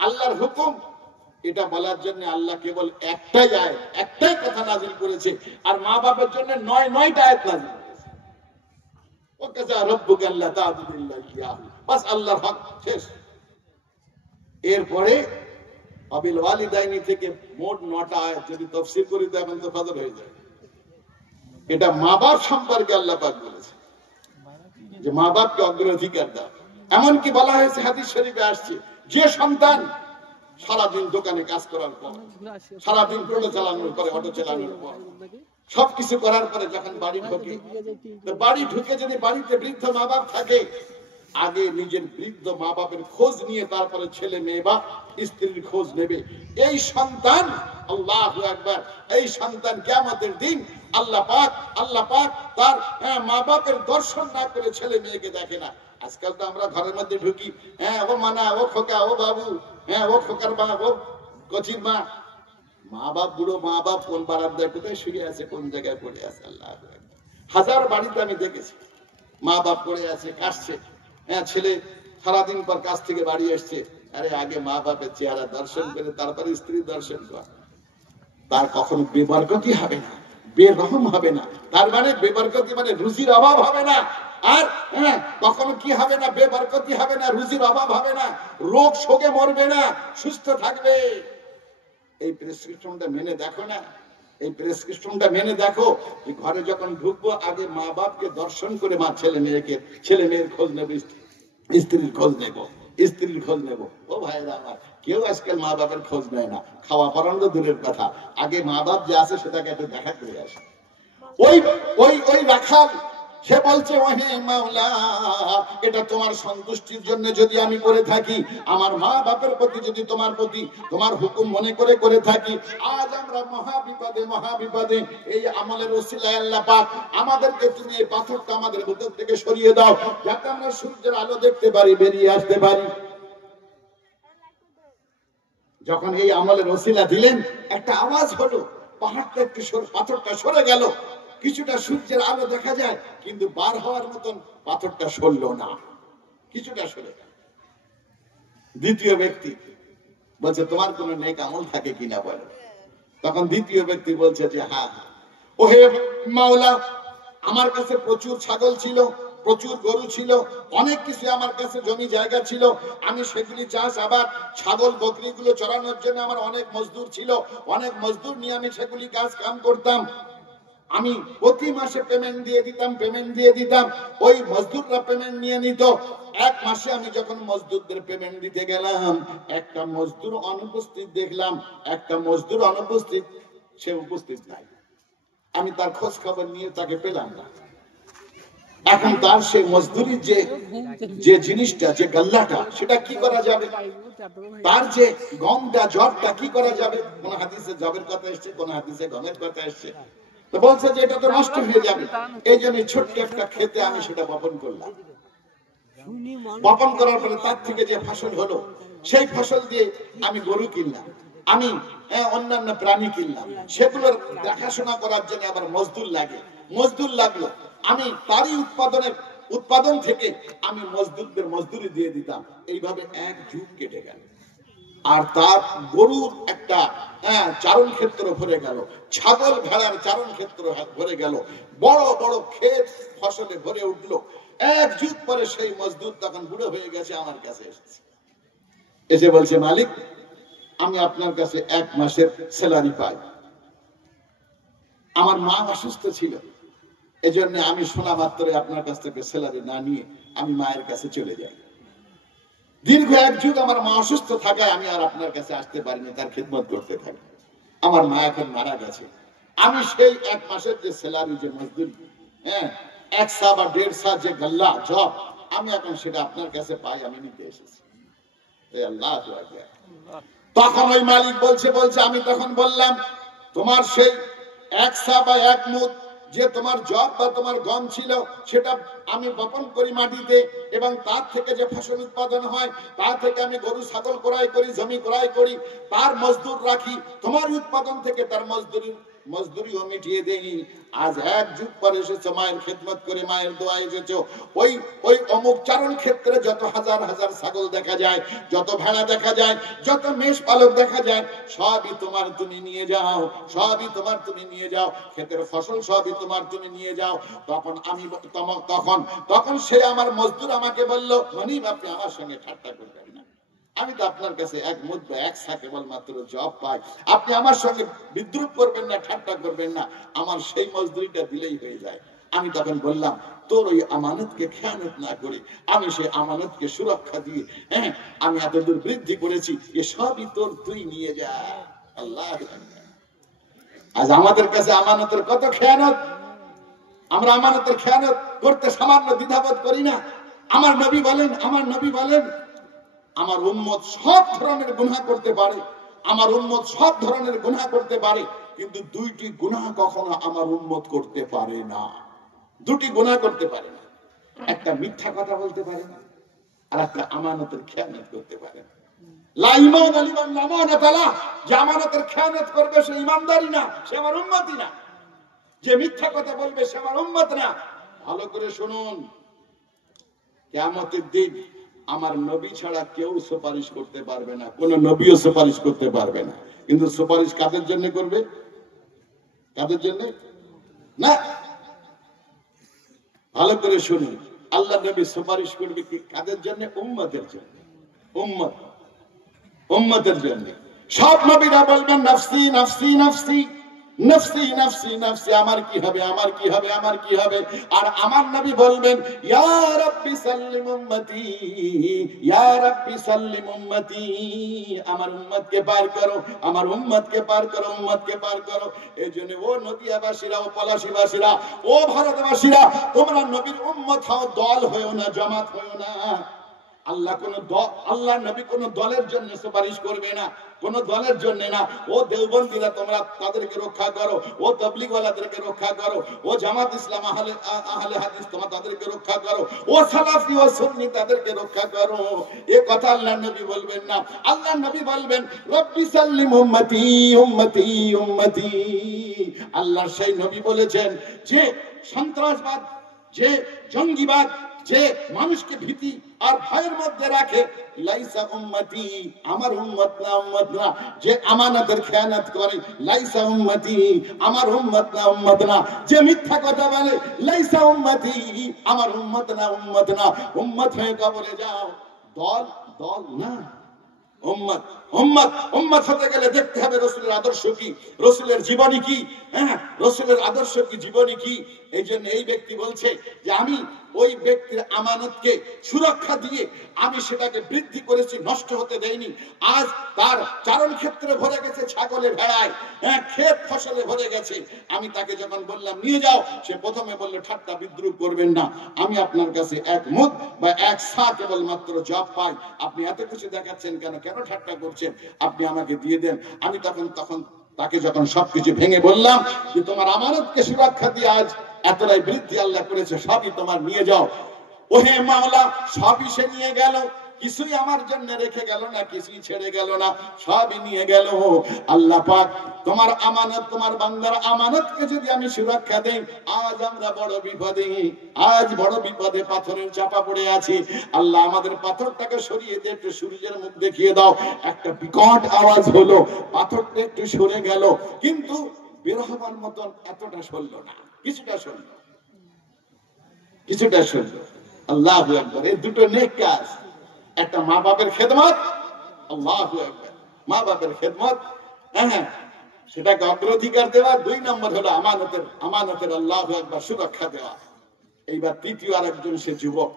আল্লাহর হুকুম এটা বলার জন্য আল্লাহ কেবল একটাই কথা নাযিল করেছে, আর মা বাবার জন্য ৯টা আয়াত নাযিল করেছে। ওয়াকাযা রাব্বুকা আল্লা তা'বুদু ইল্লা ইয়াহু, বাস আল্লাহর হক শেষ। এরপরে আবিল ওয়ালিদাইনি থেকে মোট ৯টা আয়াত যদি তাফসীর করি তো এখন তো ফজর হয়ে যায়। এটা মা বাপ সম্পর্কে আল্লাহ পাক বলেছে যে মা বাপকে অগ্রাধিকার দাও। এমনকি বলা হয়েছে হাদিস শরীফে আসছে, যে সন্তান সারাদিন দোকানে কাজ করার পর, সারাদিন টোটো চালানোর পরে, অটো চালানোর পর, সবকিছু করার পরে যখন বাড়ি ঢোকে, বাড়ি ঢুকে যদি বাড়িতে বৃদ্ধ মা বাপ থাকে, আগে নিজের বৃদ্ধ মা বাপের খোঁজ নিয়ে তারপরে ছেলে মেয়ে বা স্ত্রীর খোঁজ নেবে। এই সন্তান, আল্লাহু আকবার, এই সন্তান কিয়ামতের দিন আল্লাহ পাক তার মা বাপের দর্শন না করে ছেলে মেয়েকে দেখে না। আজকাল তো আমরা ঘরের মধ্যে ঢুকি, ও মানা, ও খোকা, ও বাবু, ও খোকার মা, ও কচির মা। মা বাপ, বুড়ো মা বাপ কোন বারান্দায় কোথায় শুয়ে আছে, কোন জায়গায় পড়ে আছে, আল্লাহু আকবার। হাজার বাড়িতে আমি দেখেছি মা বাপ পড়ে আছে, কাশছে। ছেলে সারাদিন পর কাজ থেকে বাড়ি এসছে, আরে আগে মা বাপের চেহারা দর্শন করে তারপরে স্ত্রী দর্শন কর। তার কখনো বেবরকতি হবে না, বেরহম হবে না। তার মানে বেবরকতি মানে রুজির অভাব হবে না। আর কখনো কি হবে না, বেবরকতি হবে না, রুজির অভাব হবে না, রোগ শোকে মরবে না, সুস্থ থাকবে। এই প্রেসক্রিপশনটা মেনে দেখো না, এই প্রেসক্রিপশনটা মেনে দেখো। ঘরে যখন ঢুকবো আগে মা বাপকে দর্শন করে মা ছেলে মেয়ের খোঁজ নেব, স্ত্রীর খোঁজ নেব, স্ত্রীর খোঁজ নেব। ও ভাইরা আমার, কেউ আজকাল মা বাপের খোঁজ নেয় না, খাওয়া পরানো দূরের কথা, আগে মা বাপ যে আছে সেটাকে একটু দেখা করে আসে। ওই রাখাল সে বলছে, ওহে মাওলা, এটা তোমার সন্তুষ্টির জন্য যদি আমি করে থাকি, আমার মা বাপের প্রতি যদি তোমার হুকুম মনে করে থাকি, আজ আমরা মহাবিপদে এই আমলের ওসিলায় আল্লাহ পাক আমাদেরকে তুমি এই পাথরটা আমাদের ভিতর থেকে সরিয়ে দাও, যাতে আমরা সূর্যের আলো দেখতে পারি, বেরিয়ে আসতে পারি। যখন এই আমলের ওসিলা দিলেন, একটা আওয়াজ হলো, পাহাড়টা একটু পাথরটা সরে গেল, কিছুটা সূর্যের আলো দেখা যায়, কিন্তু বার হওয়ার মতন পাথরটা সরল না, কিছুটা সরে গেল। দ্বিতীয় ব্যক্তি বলছে, তোমার কোন নেক আমল থাকে কিনা বলো। তখন দ্বিতীয় ব্যক্তি বলছে যে হ্যাঁ, ওহে মাওলা, আমার কাছে প্রচুর ছাগল ছিল, প্রচুর গরু ছিল, অনেক কিছু আমার কাছে জমি জায়গা ছিল, আমি সেগুলি চাষ আবাদ, ছাগল বকরিগুলো চড়ানোর জন্য আমার অনেক মজদুর ছিল, অনেক মজদুর নিয়ে আমি সেগুলি কাজ কাম করতাম। আমি প্রতি মাসে পেমেন্ট দিয়ে দিতাম, ওই মজদুররা পেমেন্ট নিয়ে নিত। এক মাসে আমি যখন মজদুরদের পেমেন্ট দিতে গেলাম, একটা মজদুর অনুপস্থিত দেখলাম, সে উপস্থিত নাই। আমি তার খোঁজ খবর নিয়ে তাকে পেলাম না। এখন তার সেই মজদুরির যে জিনিসটা, যে গল্লাটা, সেটা কি করা যাবে? তার যে গমটা, জবটা কি করা যাবে? কোন হাদিসে জবের কথা এসছে, কোন হাদিসে গমের কথা এসছে। তো বলছে যে এটা তো নষ্ট হয়ে যাবে, এই জন্য ছোট্ট একটা খেতে আমি সেটা বপন করলাম। বপন করার পরে তার থেকে যে ফসল হলো, সেই ফসল দিয়ে আমি গরু কিনলাম, আমি অন্যান্য প্রাণী কিনলাম, সেগুলোর দেখাশোনা করার জন্য আবার মজদুর লাগলো। আমি তারই উৎপাদন থেকে আমি মজদুরদের মজদুরি দিয়ে দিতাম। এইভাবে এক যুগ কেটে গেল। আর তার গরুর একটা চারণ ক্ষেত্র ভরে গেল, ছাগল ভেড়ার চারণ ক্ষেত্র ভরে গেল, বড় বড় ক্ষেত ফসলে ভরে উঠলো। এক যুগ পরে সেই মজদুর তখন বুড়ো হয়ে গেছে, আমার কাছে এসে বলছে, মালিক, আমি আপনার কাছে 1 মাসের স্যালারি পাই। আমার মা অসুস্থ ছিল, এজন্য আমি শোনা মাত্রে আপনার কাছ থেকে স্যালারি না নিয়ে আমি মায়ের কাছে চলে যাই। দীর্ঘ 1 যুগ আমার মা অসুস্থ থাকায় আমি আর আপনার কাছে আসতে পারিনি, তার খিদমত করতে থাকি। আমার মা এখন মারা গেছে, আমি সেই 1 মাসের যে স্যালারি, যে মজদুরি, 1 সা বা 1.5 সা যে গল্লা জব, আমি এখন সেটা আপনার কাছে পাই, আমি নিতে এসেছি। আল্লাহু আকবার। তখন ওই মালিক বলছে আমি তখন বললাম, তোমার সেই এক সা বা এক মুদ যে তোমার জব বা তোমার গম ছিল, সেটা আমি বপন করি মাটিতে, এবং তার থেকে যে ফসল উৎপাদন হয় তা থেকে আমি গরু ছাগল ক্রয় করি, জমি ক্রয় করি, তার মজদুর রাখি, তোমার উৎপাদন থেকে তার মজদুরিও মিটিয়ে দেই। আজ এক যুগ পরে এসেছো, মায়ের খেদমত করে, মায়ের দোয়া এসেছো, ওই ওই অমুক চারণ ক্ষেত্রে যত হাজার হাজার ছাগল দেখা যায়, যত ভেড়া দেখা যায়, যত মেষ পালক দেখা যায়, সবই তোমার, তুমি নিয়ে যাও, সবই তোমার, তুমি নিয়ে যাও, ক্ষেতের ফসল সবই তোমার, তুমি নিয়ে যাও। তখন আমি তখন সে আমার মজদুর আমাকে বলল, মনিব আপনি আমার সঙ্গে ঠাট্টা করবেন না, আমি তো আপনার কাছে এক মুদ বা এক সা কেবলমাত্র জব পাই, আপনি আমার সঙ্গে বিদ্রুপ করবেন না, ঠাট্টা করবেন না, আমার সেই মজদুরিটা দিলেই হয়ে যায়। আমি তখন বললাম, তোর ওই আমানতকে খেয়ানত না করে আমি সেই আমানতকে সুরক্ষা দিয়ে আমি এতদূর বৃদ্ধি করেছি, এ সবই তোর, তুই নিয়ে যা। আল্লাহ, আজ আমাদের কাছে আমানতের কত খেয়ানত, আমরা আমানতের খেয়ানত করতে সামান্য দ্বিধাবোধ করি না। আমার নবী বলেন আমার উম্মত সব ধরনের গুনাহ করতে পারে, আমার উম্মত সব ধরনের গুনাহ করতে পারে, কিন্তু দুইটি গুনাহ কখনো আমার উম্মত করতে পারে না। দুটি গুনাহ করতে পারে না, একটা মিথ্যা কথা বলতে পারে না, আর একটা আমানতের খেয়ানত করতে পারে না। লা ঈমান লিমান লা আমানাত লা, যে আমানতের খেয়ানত করবে সে ঈমানদারই না, সে আমার উম্মতই না। যে মিথ্যা কথা বলবে সে আমার উম্মত না। ভালো করে শুনুন, কিয়ামতের দিন আমার নবী ছাড়া কেউ সুপারিশ করতে পারবে না, কোন নবীও সুপারিশ করতে পারবে না। কিন্তু সুপারিশ কাদের জন্য করবে? কাদের জন্য? না, ভালো করে শুনুন, আল্লাহ নবী সুপারিশ করবে কি কাদের জন্য? উম্মতের জন্য, উম্মতের জন্য। সব নবীরা বলবেন নাফসি নাফসি নাফসি নফসি নফসি নফসি, আমার কি হবে, আমার কি হবে, আমার কি হবে। আর আমার নবী বলবেন, ইয়া রাব্বি সাল্লিম উম্মতি, ইয়া রাব্বি সাল্লিম উম্মতি, আমার উম্মতকে পার করো, আমার উম্মতকে পার করো, উম্মতকে পার করো। এইজন্য ও নদিয়াবাসীরা, ও পলাশীবাসীরা, ও ভারতবাসীরা, তোমরা নবীর উম্মত হও, দল হয়েও না, জামাত হয়েও না। আল্লাহ নবী কোন দলের জন্য সুপারিশ করবে না, কোন দলের জন্য না। ও দেওবন্দীরা তোমরা তাদেরকে রক্ষা করো, ও তাবলীগওয়ালাদেরকে রক্ষা করো, ও জামাত ইসলাম আহলে হাদিস তোমরা তাদেরকে রক্ষা করো, ও সালাফি ও সুন্নি তাদেরকে রক্ষা করো। এই কথা আল্লাহ নবী বলবেন না। আল্লাহ নবী বলবেন, রব্বি সাল্লিম উম্মতি উম্মতি উম্মতি। আল্লাহ সেই নবী বলেছেন, যে সন্ত্রাসবাদ, যে জঙ্গিবাদ, যে মানুষকে ভীতি আর ভয়ের মধ্যে রাখে, লাইসা উম্মতি, আমার উম্মত না, উম্মত না। যে আমানতের খেয়ানত করে, লাইসা উম্মতি, আমার উম্মত না, উম্মত না। যে মিথ্যা কথা বলে, লাইসা উম্মতি, আমার উম্মত না, উম্মত না। উম্মত হয়ে কবরে যাও, দল দল না, উম্মত। উম্মত উম্মত হতে গেলে দেখতে হবে রাসূলের আদর্শ কি, রাসূলের জীবনী কি। রাসূলের আদর্শ কি, জীবনী কি। এই জন্য এই ব্যক্তি বলছে যে আমি ওই ব্যক্তির আমানতকে সুরক্ষা দিয়ে আমি সেটাকে বৃদ্ধি করেছি, নষ্ট হতে দেইনি। আজ তার চারণ ক্ষেত্রে ভরে গেছে ছাগলে ভেড়ায়, ক্ষেত ফসলে ভরে গেছে। আমি তাকে যখন বললাম নিয়ে যাও, সে প্রথমে বললো ঠাট্টা বিদ্রুপ করবেন না, আমি আপনার কাছে এক মুদ বা এক সা কেবলমাত্র জব পাই, আপনি এত কিছু দেখাচ্ছেন কেন, কেন ঠাট্টা করছেন, আপনি আমাকে দিয়ে দেন। আমি তখন তাকে যখন সবকিছু ভেঙে বললাম যে তোমার আমানতকে সুরক্ষা দিয়ে আজ এতটাই বৃদ্ধি আল্লাহ করেছে, সবই তোমার, নিয়ে যাও। ওহে মাওলা, সবই সে নিয়ে গেল, কিছুই আমার জন্য রেখে গেল না, কিছুই ছেড়ে গেল না, সবই নিয়ে গেল। আল্লাহ পাক তোমার আমানত, তোমার বান্দার আমানতকে যদি আমি সুরক্ষা দেই, আজ আমরা বড় বিপদে, আজ বড় বিপদে পাথরের চাপা পড়ে আছি। আল্লাহ আমাদের পাথরটাকে সরিয়ে দিয়ে একটু সূর্যের মুখ দেখিয়ে দাও। একটা বিকট আওয়াজ হলো, পাথরটা একটু সরে গেল, কিন্তু বের হবার মতন এতটা সরল না, কিছুটা সরল, কিছুটা সরল। আল্লাহু আকবার। এই দুটো নেক কাজ, একটা মা বাপের খেদমত, আল্লাহু আকবার, মা বাপের খেদমত, সেটাকে অগ্রাধিকার দেওয়া। 2 নম্বর হলো আমানতের আল্লাহু আকবার সুরক্ষা দেওয়া। এইবার তৃতীয় আরেকজন, সে যুবক,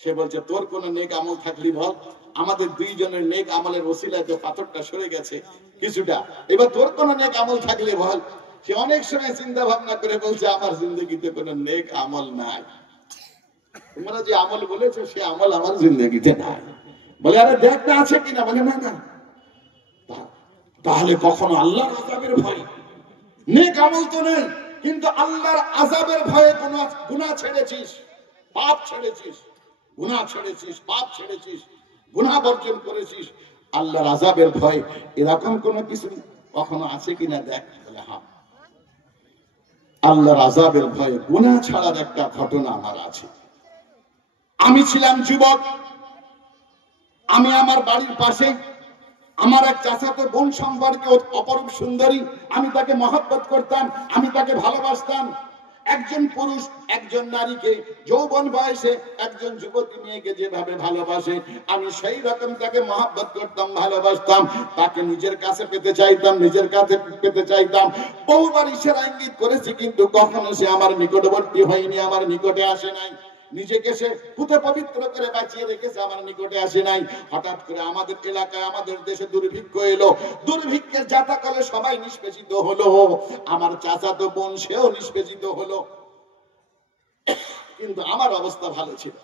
সে বলছে তোর কোন নেক আমল থাকলি বল, আমাদের দুইজনের নেক আমলের ওসিলায় তো পাথরটা সরে গেছে কিছুটা, এবার তোর কোন নেক আমল থাকলে বল। সে অনেক সময় চিন্তা ভাবনা করে বলছে আমার জিন্দগিতে কোন নেক আমল নাই, তোমরা যে আমল বলেছো সে আমল আমার জিন্দগিতে নাই। বলে আরে দেখ না আছে কিনা, বলে না না, তাহলে কখনো আল্লাহর আযাবের ভয়, নেক আমল তো নেই, কিন্তু আল্লাহর আযাবের ভয়ে গুনাহ ছেড়েছিস, পাপ ছেড়েছিস, গুনাহ ছেড়েছিস, পাপ ছেড়েছিস, গুনাহ বর্জন করেছিস, আল্লাহর আযাবের ভয়, এরকম কোনো কিছু কখনো আছে কিনা দেখ। বলে হ্যাঁ, আল্লাহর আযাবের ভয়ে গুনাহ ছাড়ার একটা ঘটনা আমার আছে। আমি ছিলাম যুবক, আমি আমার বাড়ির পাশে আমার এক চাচাতো বোন সম্পর্কে অপরূপ সুন্দরী, আমি তাকে মহব্বত করতাম, আমি তাকে ভালোবাসতাম। একজন পুরুষ একজন নারীকে যৌবন বয়সে একজন যুবতী মেয়েকে যেভাবে ভালোবাসে, আমি সেই রকম তাকে মহব্বত করতাম, ভালোবাসতাম, তাকে নিজের কাছে পেতে চাইতাম, নিজের কাছে পেতে চাইতাম। বহুবার ইশারা ইঙ্গিত করেছি, কিন্তু কখনো সে আমার নিকটবর্তী হয়নি, আমার নিকটে আসে নাই। নিজেকে সে পুত পবিত্র করে বাঁচিয়ে রেখেছে, আমার নিকটে আসে নাই। হঠাৎ করে আমাদের এলাকায়, আমাদের দেশে দুর্ভিক্ষ এলো, দুর্ভিক্ষের জাতাকলে সবাই নিষ্পেষিত হলো, আমার চাচাতো বোন সেও নিষ্পেষিত হলো। কিন্তু আমার অবস্থা ভালো ছিল,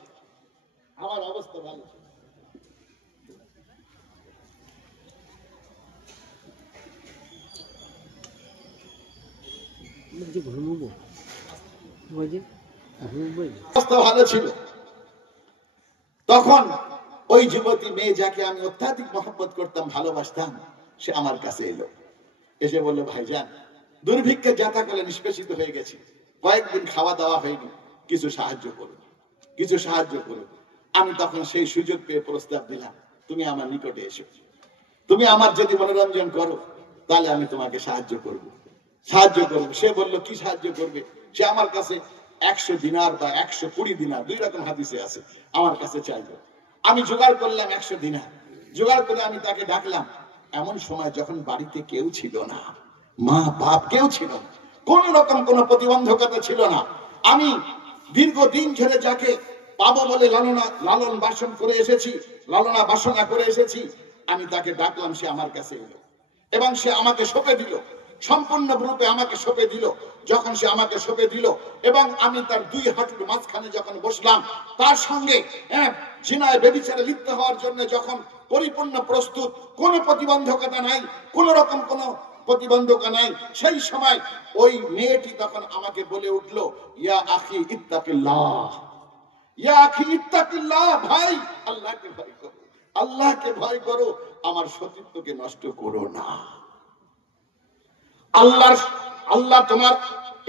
আমার অবস্থা ভালো ছিল। অবস্থা ভালো ছিল। তখন ওই যুবতী মেয়ে যাকে আমি অত্যাধিক মহব্বত করতাম, ভালোবাসতাম, সে আমার কাছে এলো, এসে বলল, ভাইজান, দুর্ভিক্ষের জাতাকলে নিষ্পেষিত হয়ে গেছি, কয়েকদিন খাওয়া দাওয়া হয়নি, কিছু সাহায্য করুন, কিছু সাহায্য করুন। আমি তখন সেই সুযোগ পেয়ে প্রস্তাব দিলাম, তুমি আমার নিকটে এসো, তুমি আমার যদি মনোরঞ্জন করো তাহলে আমি তোমাকে সাহায্য করব, সাহায্য করব। সে বলল, কি সাহায্য করবে? সে আমার কাছে 100 দিনার বা 120 দিনার, দুই রকম হাদিসে আছে, আমার কাছে চাইল। আমি জোগাড় করলাম 100 দিনার, জোগাড় করে আমি তাকে ডাকলাম। এমন সময় যখন বাড়িতে কেউ ছিল না, মা বাপ কেউ ছিল না, কোন রকম কোন প্রতিবন্ধকতা ছিল না, আমি দীর্ঘদিন ধরে যাকে পাবো বলে লালন বাসন করে এসেছি, লালনা বাসনা করে এসেছি, আমি তাকে ডাকলাম, সে আমার কাছে এলো এবং সে আমাকে সঁপে দিল, সম্পূর্ণ রূপে আমাকে সঁপে দিল। যখন সে আমাকে সঁপে দিল এবং আমি তার 2 হাঁটুর মাঝখানে যখন বসলাম, তার সঙ্গে জিনায় ব্যভিচারে লিপ্ত হওয়ার জন্য যখন পরিপূর্ণ প্রস্তুত, কোনো প্রতিবন্ধকতা নাই, কোন রকম কোন প্রতিবন্ধকতা নাই, সেই সময় ওই মেয়েটি তখন আমাকে বলে উঠলো, ইয়া আখি ইত্তাকিল্লাহ, ইয়া আখি ইত্তাকিল্লাহ, ভাই আল্লাহকে ভয় করো, আল্লাহকে ভয় করো, আমার সতীত্বকে নষ্ট করো না। আল্লাহ তোমার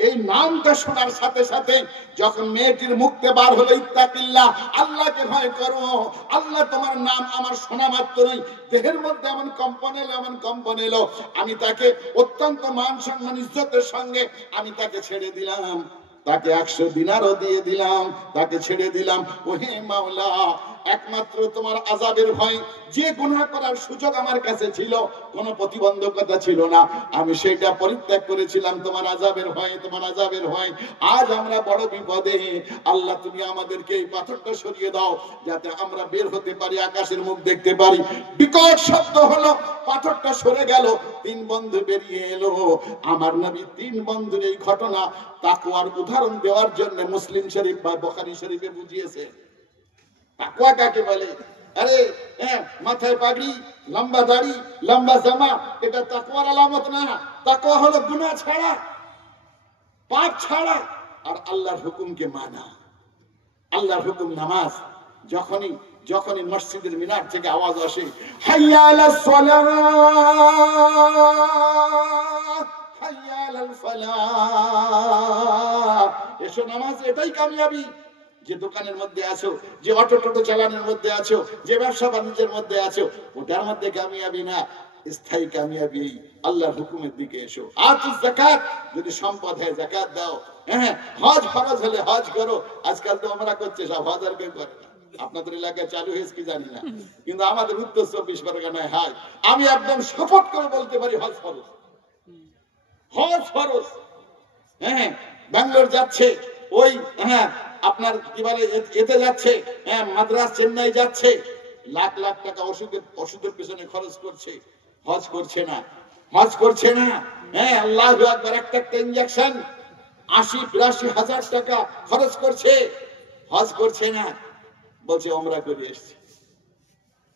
এই নামটা শোনার সাথে সাথে যখন মেয়েটির মুখে বার হলো, ইত্তাকিল্লাহ, আল্লাহকে ভয় করো, আল্লাহ তোমার নাম আমার শোনা মাত্রই দেহের মধ্যে এমন কম্পন এলো, এমন কম্পন এলো, আমি তাকে অত্যন্ত মান সম্মান ইজ্জতের সঙ্গে আমি তাকে ছেড়ে দিলাম, তাকে 100 দিনারও দিয়ে দিলাম, তাকে ছেড়ে দিলাম। ওহে মাওলা, একমাত্র তোমার আযাবের ভয়, যে গুনাহ করার সুযোগ আমার কাছে ছিল, কোনো প্রতিবন্ধকতা ছিল না, আমি সেটা পরিত্যাগ করেছিলাম তোমার আযাবের ভয়ে, তোমার আযাবের ভয়। আজ আমরা বড় বিপদে, আল্লাহ তুমি আমাদেরকে এই পাথরটা সরিয়ে দাও, যাতে আমরা বের হতে পারি, আকাশের মুখ দেখতে পারি। বিকট শব্দ হলো, পাথরটা সরে গেল, 3 বন্ধু বেরিয়ে এলো। আমার নবী 3 বন্ধুর এই ঘটনা তাকওয়ার উদাহরণ দেওয়ার জন্য মুসলিম শরীফ বা বুখারী শরীফে বুঝিয়েছে। তাকওয়া কাকে বলে? আরে মাথায় পাগড়ি, লম্বা দাড়ি, লম্বা জামা, এটা তাকওয়ার আলামত না। তাকওয়া হলো গুনাহ ছাড়া, পাপ ছাড়া, আর আল্লাহর হুকুমকে মানা। আল্লাহর হুকুম নামাজ, যখনই মসজিদের মিনার থেকে আওয়াজ আসে, হাইয়া আলাস সালাহ, হাইয়া আলাল ফালাহ, এসো নামাজ, এটাই কামিয়াবি। যে দোকানের মধ্যে আছো, যে অটো টোটো চালানোর মধ্যে আছো, যে ব্যবসা বাণিজ্যের মধ্যে আছো, ওটার মধ্যে কামিয়াবি না, স্থায়ী কামিয়াবি আল্লাহর হুকুমের দিকে এসো। আতিস যাকাত, যদি সম্পদ হয় যাকাত দাও। হজ ফরজ হলে হজ করো। আজকাল তো আমরা করছে সব, হজ আর কেউ করে না। আপনাদের এলাকায় চালু হয়েছে কি জানি না, কিন্তু আমাদের উত্তর 24 পরগনায় হাই, আমি একদম শপথ করে বলতে পারি, হজ ফরজ, হজ ফরজ। ব্যাঙ্গালোর যাচ্ছে, ওই আপনার কি বলে এতে যাচ্ছে, মাদ্রাস চেন্নাই যাচ্ছে, লাখ লাখ টাকা ওষুধের পিছনে খরচ করছে, হজ করছে না, হজ করছে না। আল্লাহু আকবার, একটা ইনজেকশন 80-82 হাজার টাকা খরচ করছে, হজ করছে না, বলছে ওমরা করে এসেছে।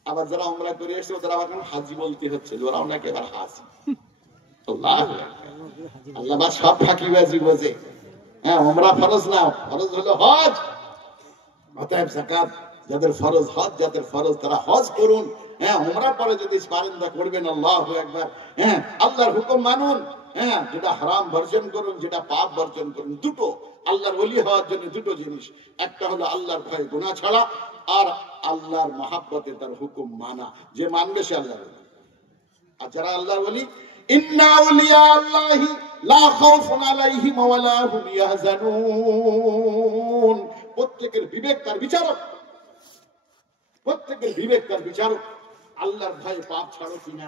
আবার যারা উমরা করে এসেছে ওদের আবার হাজি বলতে হচ্ছে, ওরাও নাকি এবার হাজি। আল্লাহ সব ফাঁকিবাজি বোঝে। হ্যাঁ, উমরা ফরজ না, ফরজ হলো হজ। অতএব যাকাত যাদের ফরজ, হজ যাদের ফরজ, তারা হজ করুন। হ্যাঁ, উমরা পরে যদি পারেন তা করবেন, আল্লাহু আকবার। হ্যাঁ, আল্লাহর হুকুম মানুন। হ্যাঁ, যেটা হারাম বর্জন করুন, যেটা পাপ বর্জন করুন। দুটো আল্লাহর ওলি হওয়ার জন্য দুটো জিনিস, একটা হলো আল্লাহর ভয় গুনাহ ছাড়া, আর আল্লাহর মহাব্বতে তার হুকুম মানা। যে মানবে সে আল্লাহর ওলি। আর যারা আল্লাহর ওলি, ইন্না আউলিয়া আল্লাহি লা খাউফুন আলাইহিম ওয়া লা হুম ইয়াহজানুন। প্রত্যেকের বিবেক তার বিচারক, প্রত্যেকের বিবেক তার বিচারক। আল্লাহর ভয়ে পাপ ছাড়ো কিনা,